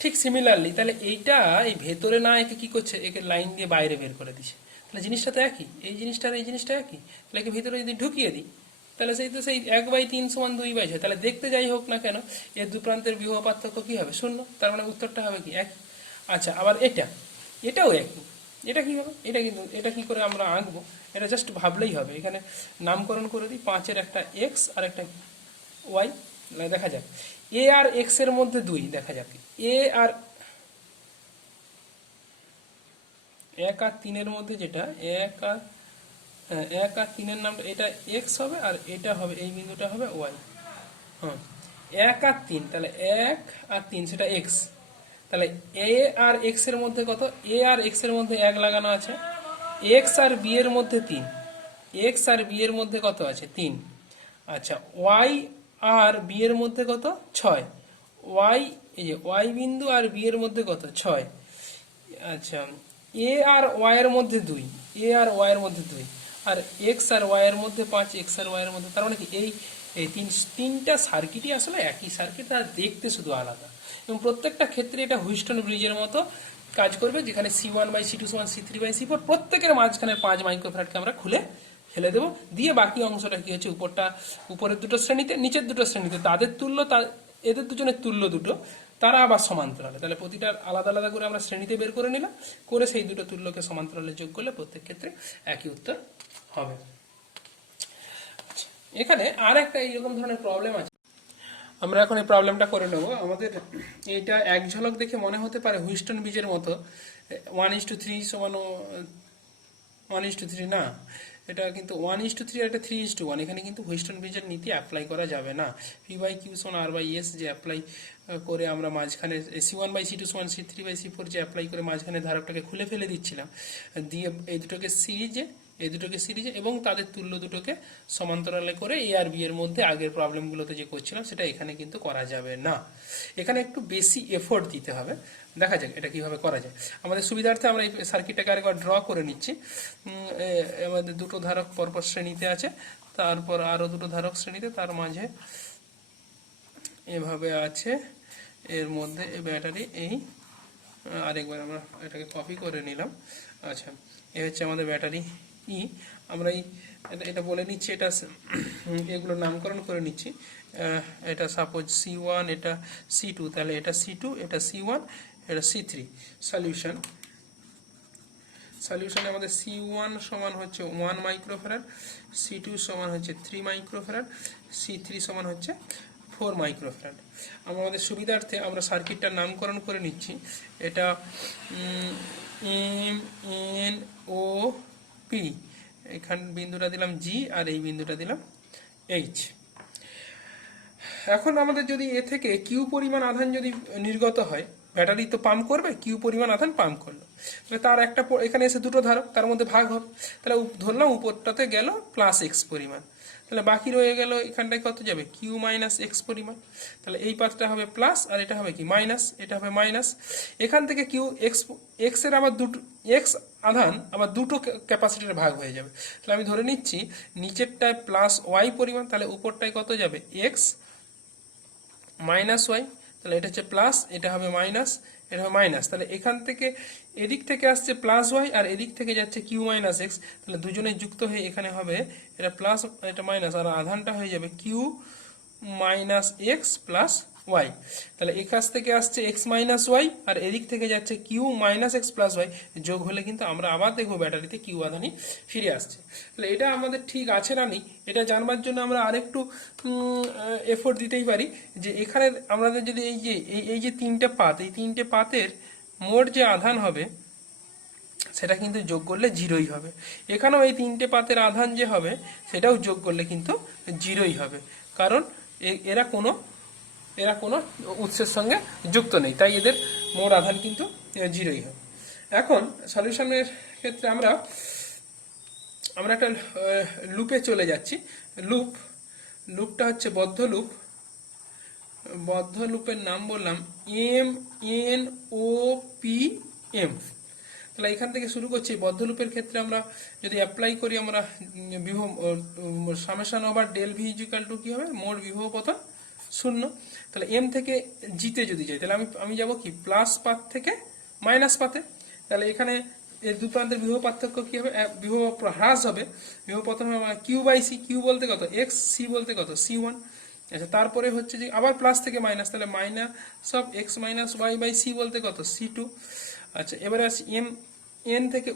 ঠিক সিমিলারলি তাহলে এইটা এই ভেতরে না একে কি করছে, একে লাইন দিয়ে বাইরে বের করে দিচ্ছে। তাহলে জিনিসটা তো একই, এই জিনিসটা আর এই জিনিসটা একই। তাহলে একে ভিতরে যদি ঢুকিয়ে দিই, তাহলে সেই 1/3 সমান 2/6। তাহলে দেখতে যাই হোক না কেন এর দু প্রান্তের বিভব পার্থক্য কি হবে, 0। তার মানে উত্তরটা হবে কি, একই। আচ্ছা, আবার এটাও একই। এটা কি হবে, এটা কি করে আমরা আঁকবো, এটা জাস্ট ভাবলেই হবে। এখানে নামকরণ করে দিই, 5-এর একটা এক্স আর একটা ওয়াই। দেখা যাক এ আর এক্স এর মধ্যে 2, দেখা যাক এ আর 1 আর 3 এর মধ্যে যেটা 1 আর 3 এর নামটা, এটা এক্স হবে আর এটা হবে, এই বিন্দুটা হবে ওয়াই। হ্যাঁ, 1 আর 3, তাহলে 1 আর 3 সেটা এক্স। তাহলে এ আর এক্স এর মধ্যে কত, এ আর এক্স এর মধ্যে 1 লাগানো আছে, এক্স আর বি এর মধ্যে 3, এক্স আর বি এর মধ্যে কত আছে, 3। আচ্ছা, ওয়াই আর বি এর মধ্যে কত, 6। ওয়াই, এই যে ওয়াই বিন্দু আর বি এর মধ্যে কত, 6। আচ্ছা, এ আর ওয়াই এর মধ্যে 2, এ আর ওয়াই এর মধ্যে 2, আর এক্স আর ওয়াই এর মধ্যে 5, এক্স আর ওয়াই এর মধ্যে। তার মানে কি এই এই তিনটা সার্কিটই আসলে একই সার্কিট, আর দেখতে শুধু আলাদা। এবং প্রত্যেকটা ক্ষেত্রে এটা হুইস্টন ব্রিজের মতো কাজ করবে, যেখানে C1/C2 সমান C3/C4, প্রত্যেকের মাঝখানে 5 মাইক্রোফ্যারাডকে আমরা খুলে ফেলে দেবো, দিয়ে বাকি অংশটা কি হচ্ছে, উপরের দুটো শ্রেণীতে, নিচের দুটো শ্রেণীতে তাদের তুল্য, এদের দুজনের তুল্য দুটো, তারা আবার সমান্তরালে। তাহলে প্রতিটার আলাদা আলাদা করে আমরা শ্রেণীতে বের করে নিলাম, করে সেই দুটো তুল্যকে সমান্তরালে যোগ করলে প্রত্যেক ক্ষেত্রে একই উত্তর হবে। এখানে আর একটা এইরকম ধরনের প্রবলেম আছে, আমরা এখন এই প্রবলেমটা করে নেব। আমাদের এইটা এক ঝলক দেখে মনে হতে পারে হুইস্টন ব্রিজের মতো 1:3 সমান 1:3, না, এটা কিন্তু 1:3 আর এটা 3:1। এখানে কিন্তু হুইস্টন ব্রিজের নীতি অ্যাপ্লাই করা যাবে না। P/Q সমান R/S যে অ্যাপ্লাই করে আমরা মাঝখানে C1/C2 সমান C3/C4 যে অ্যাপ্লাই করে মাঝখানে ধারকটাকে খুলে ফেলে দিচ্ছিলাম, দিয়ে এই দুটোকে সিরিজে এবং তাদের তুল্য দুটোকে সমান্তরালে করে এ আর বি এর মধ্যে আগের প্রবলেমগুলোতে যে করছিলাম সেটা এখানে কিন্তু করা যাবে না। এখানে একটু বেশি এফোর্ট দিতে হবে। দেখা যাক এটা কিভাবে করা যায়। আমাদের সুবিধার্থে আমরা এই সার্কিটটাকে আরেকবার ড্র করে নিচ্ছি। আমাদের দুটো ধারক পরপর শ্রেণীতে আছে, তারপর আরও দুটো ধারক শ্রেণীতে, তার মাঝে এভাবে আছে, এর মধ্যে এই ব্যাটারি, এই আরেকবার আমরা এটাকে কপি করে নিলাম। আচ্ছা, এ হচ্ছে আমাদের ব্যাটারি ই আমরা এটা বলে নিচ্ছি, এটা এগুলো নামকরণ করে নিচ্ছি। এটা সাপোজ C1, এটা C2, তাহলে এটা C2, এটা C1, এটা C3। সলিউশনে আমাদের C1 সমান হচ্ছে 1 মাইক্রোফ্যারাড, C2 সমান হচ্ছে 3 মাইক্রোফ্যারাড, C3 সমান হচ্ছে 4 মাইক্রোফ্যারাড। আমাদের সুবিধার্থে আমরা সার্কিটটার নামকরণ করে নিচ্ছি। এটা MNOP, এখান বিন্দুটা দিলাম G আর এই বিন্দুটা দিলাম H। এখন আমাদের যদি এ থেকে কিউ পরিমাণ আধান যদি নির্গত হয়, ব্যাটারি তো পাম্প করবে, কিউ পরিমাণ আধান পাম্প করলো, তাহলে তার একটা এখানে এসে দুটো ধারক, তার মধ্যে ভাগ হবে। তাহলে ধরলাম উপরটাতে গেল +x পরিমাণ, তাহলে বাকি রয়ে গেল এখানটায় কত যাবে, কিউ মাইনাস এক্স পরিমাণ। তাহলে এই পাতটা হবে প্লাস আর এটা হবে কি মাইনাস, এটা হবে মাইনাস। এখান থেকে কিউ এক্স এর আবার দুটো এক্স আধান আবার দুটো ক্যাপাসিটির ভাগ হয়ে যাবে। তাহলে আমি ধরে নিচ্ছি নিচেরটায় +y পরিমাণ, তাহলে উপরটায় কত যাবে, এক্স মাইনাস ওয়াই। তাহলে এটা হচ্ছে প্লাস, এটা হবে মাইনাস, এটা হবে মাইনাস। তাহলে এখান থেকে এদিক থেকে আসছে +y আর এদিক থেকে যাচ্ছে কিউ মাইনাস এক্স, তাহলে দুজনে যুক্ত হয়ে এখানে হবে এটা প্লাস, এটা মাইনাস, আর আধানটা হয়ে যাবে q minus x plus y. তাহলে এই কাছ থেকে আসছে এক্স মাইনাস ওয়াই আর এদিক থেকে যাচ্ছে q minus x plus y, যোগ হলে কিন্তু আমরা আবার দেখবো ব্যাটারিতে কিউ আধানই ফিরে আসছে। তাহলে এটা আমাদের ঠিক আছে না নেই, এটা জানবার জন্য আমরা আরেকটু এফোর্ট দিতেই পারি, যে এখানে আমাদের যদি এই যে তিনটে পাত, এই তিনটে পাতের মোট যে আধান হবে সেটা কিন্তু যোগ করলে 0ই হবে। এখানেও এই তিনটে পাতের আধান যে হবে সেটাও যোগ করলে কিন্তু 0ই হবে, কারণ এরা কোনো উৎসের সঙ্গে যুক্ত নেই, তাই এদের মোট আধান কিন্তু 0ই হবে। এখন সলিউশনের ক্ষেত্রে আমরা একটা লুপে চলে যাচ্ছি। লুপটা হচ্ছে বদ্ধ লুপের নাম বললাম MNOPM। তাহলে এখান থেকে শুরু করছি। বদ্ধ লুপের ক্ষেত্রে আমরা যদি অ্যাপ্লাই করি, আমরা বিভব summation over del V equal to কি হবে, মোট বিভব পতন 0। তাহলে এম থেকে জিতে যদি যাই, তাহলে আমি যাব কি প্লাস পাত থেকে মাইনাস পাতে। তাহলে এখানে এর দু প্রান্তের বিভব পার্থক্য কি হবে, বিভব হ্রাস হবে। বিভব পতন হবে কিউ বাই সি, কিউ বলতে কত এক্স, সি বলতে কত C1। আচ্ছা, তারপরে হচ্ছে যে আবার প্লাস থেকে মাইনাস, তাহলে minus of x minus y by C বলতে কত C2। আচ্ছা, এবারে আসছি এন থেকে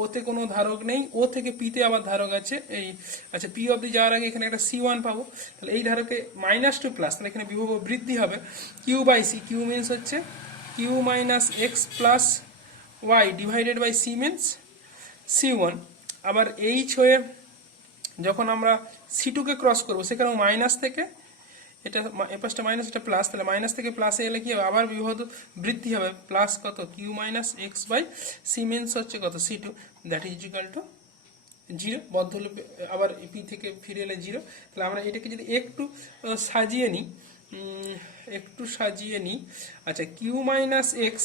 ওতে কোনো ধারক নেই, ও থেকে পিতে আবার ধারক আছে এই। আচ্ছা, পি অবধি যাওয়ার আগে এখানে একটা C1 পাবো, তাহলে এই ধারকে -2 প্লাস, তাহলে এখানে বিভব বৃদ্ধি হবে Q by C. Q means হচ্ছে Q minus x plus Y divided by C means C1। আবার এইচ হয়ে যখন আমরা C2কে ক্রস করবো, সেখানে মাইনাস থেকে এটা এপাশটা মাইনাস, এটা প্লাস, তাহলে মাইনাস থেকে প্লাসে এলে কি হবে, আবার বিভব বৃদ্ধি হবে, প্লাস কত q minus x by C means হচ্ছে কত C2, that is equal to 0। বদ্ধ লুপে আবার পি থেকে ফিরে এলে 0। তাহলে আমরা এটাকে যদি একটু সাজিয়ে নিই, আচ্ছা কিউ মাইনাস এক্স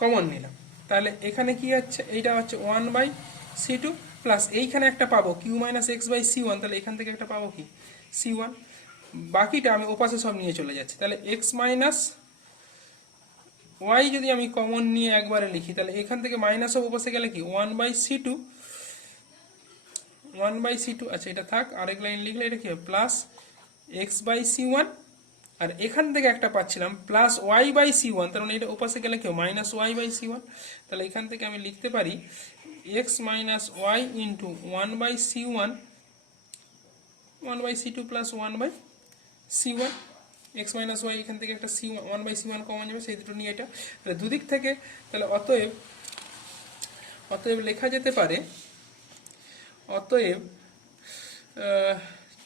কমন নিলাম, তাহলে এখানে কি হচ্ছে, এইটা হচ্ছে 1/C2 প্লাস এইখানে একটা পাবো Q minus x by C1, তাহলে এখান থেকে একটা পাবো কি C1। বাকিটা আমি ওপাশে সব নিয়ে চলে যাচ্ছি, তাহলে এক্স মাইনাস ওয়াই যদি আমি কমন নিয়ে একবারে লিখি, তাহলে এখান থেকে মাইনাস অফ ওপাশে গেলে কি 1/C2। আচ্ছা, এটা থাক, আরেক লাইন লিখলে এটা কি হবে প্লাস এক্স বাই C1, আর এখান থেকে একটা পাচ্ছিলাম প্লাস ওয়াই বাই C1, তার মানে এটা ওপাশে গেলে কি মাইনাস ওয়াই বাই C1। তাহলে এখান থেকে আমি লিখতে পারি x minus y into 1/C1 1/C2 plus 1/C1। X minus y, এখান থেকে একটা C1 1/C1 কমন যাবে, সেই দুটো নিয়ে এটা, তাহলে দুদিক থেকে, তাহলে অতএব লেখা যেতে পারে, অতএব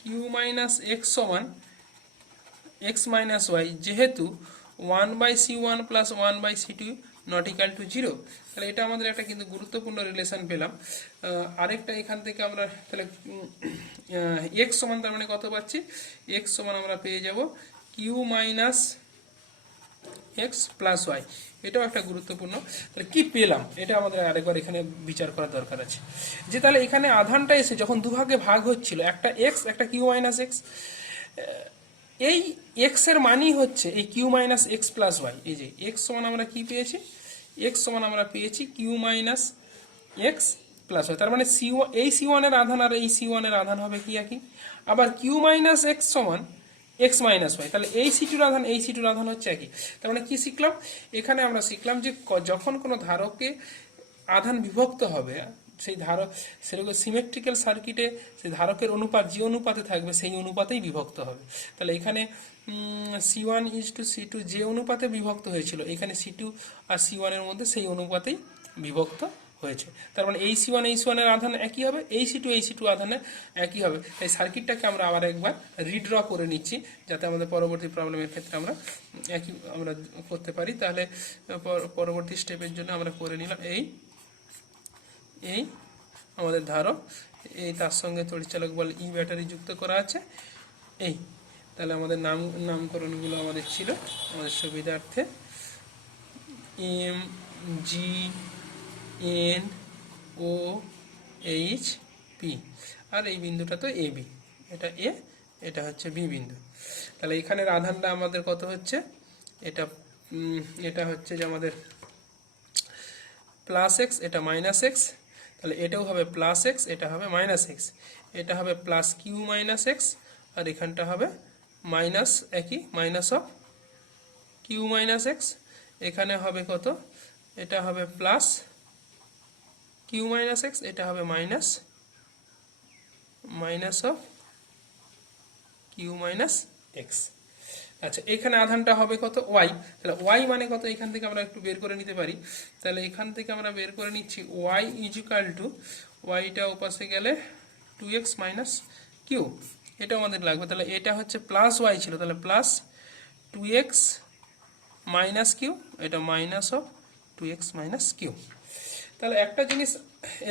কিউ মাইনাস এক্স সমান এক্স মাইনাস ওয়াই, যেহেতু 1/C1 plus 1/C2 not equal to 0। তাহলে এটা আমাদের একটা কিন্তু গুরুত্বপূর্ণ রিলেশন পেলাম। আরেকটা এখান থেকে আমরা তাহলে এক্স সমান, তার মানে কত পাচ্ছি, এক্স সমান আমরা পেয়ে যাব q minus x plus y. এটাও একটা গুরুত্বপূর্ণ। তাহলে কি পেলাম, এটা আমাদের আরেকবার এখানে বিচার করার দরকার আছে, যে তাহলে এখানে আধানটা এসে যখন দুভাগে ভাগ হচ্ছিল, একটা এক্স একটা কিউ মাইনাস এক্স, এই এক্স এর মানই হচ্ছে এই q minus x plus y. এই যে এক্স সমান আমরা কি পেয়েছি, এক্স সমান আমরা পেয়েছি q minus x plus y, তার মানে এই সি ওয়ানের আধান আর এই সি ওয়ানের আধান হবে কি একই। আবার কিউ মাইনাস এক্স সমান এক্স মাইনাস ওয়াই, তাহলে এই সিটুর আধান এই সিটুর আধান হচ্ছে একই। তার মানে কি শিখলাম এখানে? আমরা শিখলাম যে যখন কোনো ধারকে আধান বিভক্ত হবে, সেই ধারক সেরকম সিমেট্রিক্যাল সার্কিটে সেই ধারকের অনুপাত যে অনুপাতে থাকবে সেই অনুপাতেই বিভক্ত হবে। তাহলে এখানে C1:C2 যে অনুপাতে বিভক্ত হয়েছিল, এখানে C2 আর C1 এর মধ্যে সেই অনুপাতেই বিভক্ত হয়েছে। তার মানে এই C1 এই C1 এর আধান একই হবে, এই C2 আধানে একই হবে। তাই সার্কিটটাকে আমরা আবার একবার রিড্র করে নিচ্ছি, যাতে আমাদের পরবর্তী প্রবলেমের ক্ষেত্রে আমরা একই আমরা করতে পারি। তাহলে পরবর্তী স্টেপের জন্য আমরা করে নিলাম এই আমাদের ধারক, এই তার সঙ্গে তড়িৎচালক বল ই ব্যাটারি যুক্ত করা আছে এই। তাহলে আমাদের নামকরণগুলো আমাদের ছিল আমাদের সুবিধার্থে এম, জি, এন, ও, এইচ, পি, আর এই বিন্দুটা তো এ বি, এটা এ, এটা হচ্ছে বি বিন্দু। তাহলে এখানের আধানটা আমাদের কত হচ্ছে, এটা হচ্ছে যে আমাদের প্লাস এক্স, এটা মাইনাস এক্স, তাহলে এটাও হবে প্লাস এক্স, এটা হবে মাইনাস এক্স, এটা হবে প্লাস কিউ মাইনাস এক্স, আর এখানটা হবে মাইনাস একই minus of q minus x. এখানে হবে কত, এটা হবে প্লাস কিউ মাইনাস এক্স, এটা হবে minus of q minus x. আচ্ছা, এখানে আধানটা হবে কত, ওয়াই। তাহলে ওয়াই মানে কত এখান থেকে আমরা একটু বের করে নিতে পারি। তাহলে এখান থেকে আমরা বের করে নিচ্ছি ওয়াই ইজিক্যাল টু, ওয়াইটা ওপাশে গেলে 2x মাইনাস কিউ, এটা আমাদের লাগবে। তাহলে এটা হচ্ছে প্লাস ওয়াই ছিল, তাহলে প্লাস 2x মাইনাস কিউ, এটা minus of 2x minus Q. তাহলে একটা জিনিস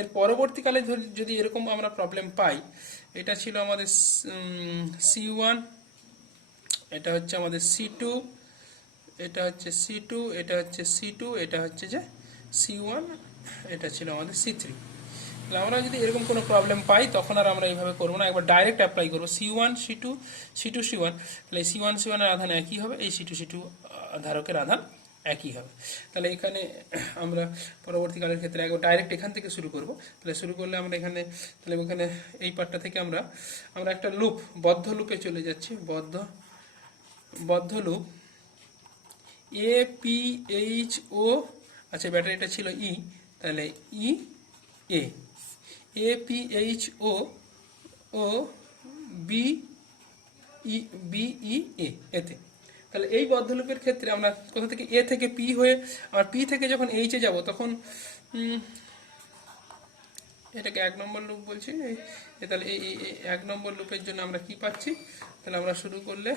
এর পরবর্তীকালে যদি এরকম আমরা প্রবলেম পাই, এটা ছিল আমাদের C1, এটা হচ্ছে আমাদের C2, এটা হচ্ছে C2, এটা হচ্ছে C2, এটা হচ্ছে যে C1, এটা ছিল আমাদের C3। তাহলে আমরা যদি এরকম কোনো প্রবলেম পাই তখন আর আমরা এইভাবে করবো না, একবার ডাইরেক্ট অ্যাপ্লাই করবো C1 C2 C2 C1। তাহলে এই C1 C1 এর আধান একই হবে, এই C2 C2 ধারকের আধান একই হবে। তাহলে এখানে আমরা পরবর্তীকালের ক্ষেত্রে একবার ডাইরেক্ট এখান থেকে শুরু করব। তাহলে শুরু করলে আমরা এখানে, তাহলে এখানে এই পার্টটা থেকে আমরা একটা লুপ, বদ্ধ লুপে চলে যাচ্ছি, বদ্ধ loop A P H O, আচ্ছা ব্যাটারিটা ছিল ই, তাহলে E A P H O B E A, এতে। তাহলে এই বদ্ধ লুপের ক্ষেত্রে আমরা কোথা থেকে এ থেকে পি হয়ে, আর পি থেকে যখন এইচে যাব তখন এটাকে 1 নম্বর লুপ বলছি। তাহলে এই 1 নম্বর লুপের জন্য আমরা কি পাচ্ছি, তাহলে আমরা শুরু করলে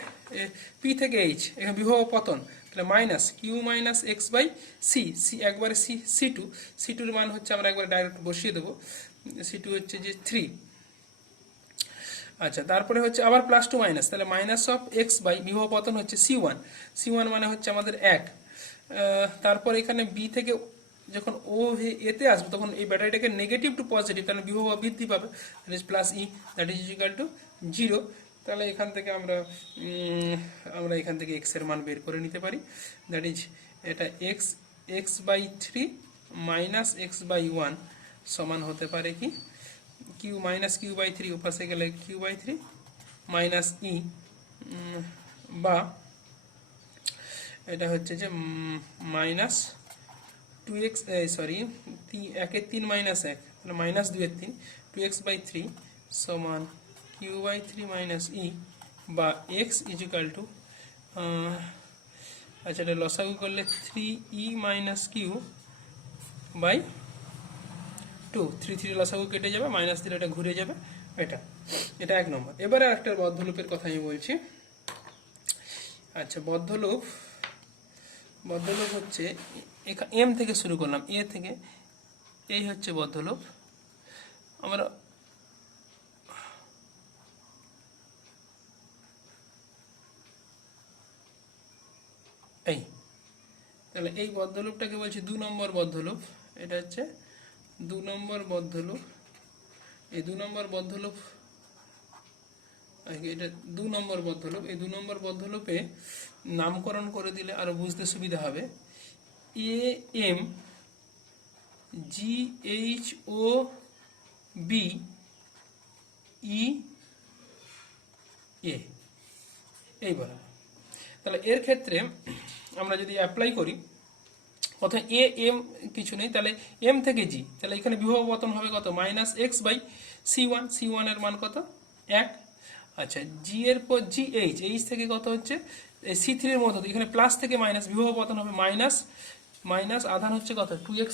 পি থেকে এইচ, এখানে বিভব পতন, তাহলে minus q minus x by C একবারে সি টুর মান হচ্ছে আমরা একবার ডাইরেক্ট বসিয়ে দেবো, C2 হচ্ছে যে 3। আচ্ছা, তারপরে হচ্ছে আবার প্লাস টু মাইনাস, তাহলে মাইনাস অফ এক্স বাই বিভব পতন হচ্ছে C1 মানে হচ্ছে আমাদের 1। তারপর এখানে বি থেকে যখন ও এতে আসবে তখন এই ব্যাটারিটাকে নেগেটিভ টু পজিটিভ, তাহলে বিভব বৃদ্ধি পাবে, that is plus E, that is equal to 0। তাহলে এখান থেকে আমরা এখান থেকে এক্স এর মান বের করে নিতে পারি, দ্যাট ইজ এটা x by 3 minus x by 1 সমান হতে পারে কি কিউ মাইনাস কিউ বাই 3, ওপাশে গেলে কিউ বাই 3 মাইনাস ই, বা এটা হচ্ছে যে মাইনাস 2x, সরি 1/3 মাইনাস 1, তাহলে মাইনাস 2/3, 2x বাই 3 সমান কিউ বাই 3 মাইনাস ই, বা এক্স ইজিক্যাল টু, আচ্ছা এটা লসাগু করলে 3e মাইনাস কিউ বাই 2, 3 লসাগু কেটে যাবে, মাইনাস দিলে এটা ঘুরে যাবে, এটা 1 নম্বর। এবারে একটা বদ্ধ লুপের কথা আমি বলছি। আচ্ছা, বদ্ধ লুপ হচ্ছে এম থেকে শুরু করলাম, এ থেকে, এই হচ্ছে বদ্ধ লুপ। আমরা তাহলে এই বদ্ধ লুপটাকে বলছি 2 নম্বর বদ্ধ লুপ। এটা হচ্ছে 2 নম্বর বদ্ধ লুপ। এই 2 নম্বর বদ্ধ লুপ, এটা 2 নম্বর বদ্ধ লুপ। এই 2 নম্বর বদ্ধ লুপে নামকরণ করে দিলে আরো বুঝতে সুবিধা হবে। A M GHOB E A এই বলা। তাহলে এর ক্ষেত্রে আমরা যদি অ্যাপ্লাই করি, প্রথমে এ এম কিছু নেই, তাহলে এম থেকে জি, তাহলে এখানে বিভব পতন হবে কত, -x/c1, c1 এর মান কত 1। আচ্ছা, জি এর পর জি এইচ, এইচ থেকে কত হচ্ছে C3 এর মতো, এখানে প্লাস থেকে মাইনাস, বিভব পতন হবে মাইনাস, আধান হচ্ছে কত 2x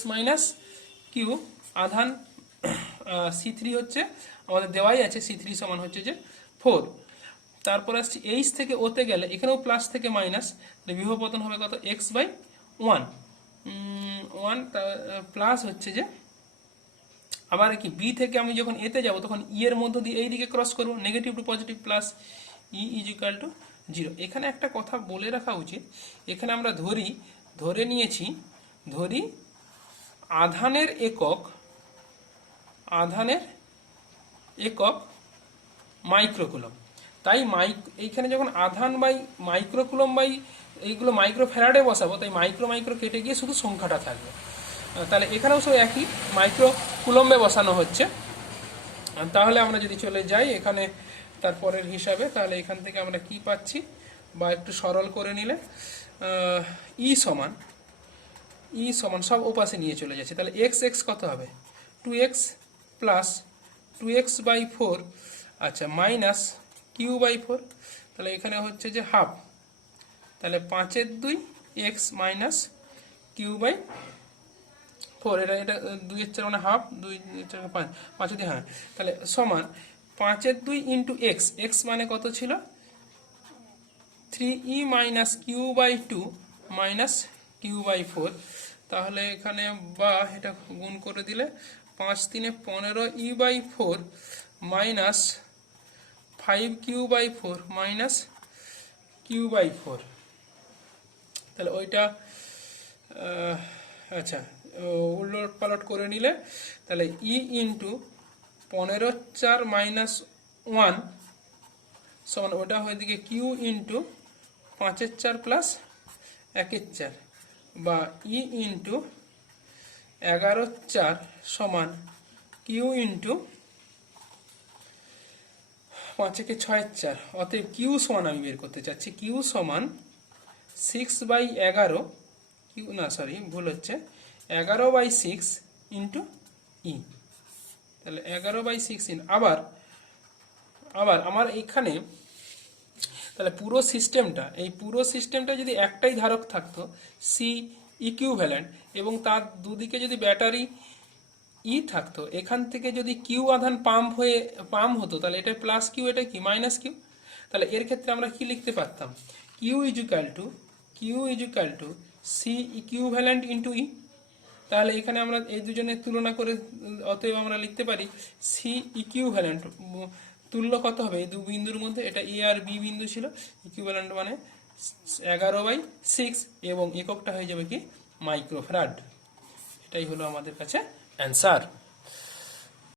- q, আধান C3 হচ্ছে আমাদের দেওয়াই আছে, C3 সমান হচ্ছে যে 4। তারপর আসছে এইচ থেকে ওতে গেলে এখানেও প্লাস থেকে মাইনাস, বিভব পতন হবে কত x/1, 1 প্লাস হচ্ছে যে আবার কি বি থেকে আমি যখন এতে যাব তখন ই এর মধ্য দিয়ে এই দিকে ক্রস করব, negative to positive plus E is equal to 0। এখানে একটা কথা বলে রাখা উচিত, এখানে আমরা ধরে নিয়েছি আধানের একক মাইক্রোকুলম। তাই এইখানে যখন আধান বাই মাইক্রোকুলম বাই এইগুলো মাইক্রোফ্যারাডে বসাবো, তাই মাইক্রো কেটে গিয়ে শুধু সংখ্যাটা থাকবে। তাহলে এখানেও সব একই মাইক্রোকুলম্বে বসানো হচ্ছে। তাহলে আমরা যদি চলে যাই এখানে তারপরের হিসাবে, তাহলে এখান থেকে আমরা কি পাচ্ছি, বা একটু সরল করে নিলে ই সমান সব ওপাশে নিয়ে চলে যাচ্ছে, তাহলে এক্স কত হবে 2x প্লাস 2x/4, আচ্ছা মাইনাস q/4, তাহলে এখানে হচ্ছে যে হাফ, তাহলে 5/2 x মাইনাস q/4, এটা 2 মানে হাফ, 2 5, 5 দিয়ে, হ্যাঁ, তাহলে সমান 5/2 ইন্টু এক্স মানে কত ছিল 3e minus q/2 minus q/4, তাহলে এখানে বা এটা গুণ করে দিলে 5 3 15e/4 minus 5q/4 minus q/4, তাহলে ওইটা আচ্ছা উলট পালট করে নিলে তাহলে ই ইন্টু 15/4 মাইনাস 1 সমান ওটা হয়ে দিকে কিউ ইন্টু 5/4 প্লাস 1/4, বা ই ইন্টু 11/4 সমান কিউ ইন্টু 5×6=4। অতএব কিউ সমান আমি বের করতে চাচ্ছি, কিউ সমান 6/11, কিউ না সরি ভুল হচ্ছে 11/6 ইন্টু ই, তাহলে 11/6 আবার আমার এখানে তাহলে পুরো সিস্টেমটা যদি একটাই ধারক থাকতো সি ইকুইভ্যালেন্ট, এবং তার দুদিকে যদি ব্যাটারি ই থাকতো, এখান থেকে যদি কিউ আধান পাম্প হতো, তাহলে এটা প্লাস কিউ, এটা কি মাইনাস কিউ। তাহলে এর ক্ষেত্রে আমরা কি লিখতে পারতাম, Q equal to C equivalent into E. তাহলে এখানে আমরা এই দুজনের তুলনা করে অতএব আমরা লিখতে পারি সি ইকুইভ্যালেন্ট তুল্য কত হবে এই দু বিন্দুর মধ্যে, এটা এ আর বি বিন্দু ছিল, ইকুইভ্যালেন্ট মানে 11/6, এবং এককটা হয়ে যাবে কি মাইক্রোফ্যারাড। এটাই হলো আমাদের কাছে অ্যান্সার।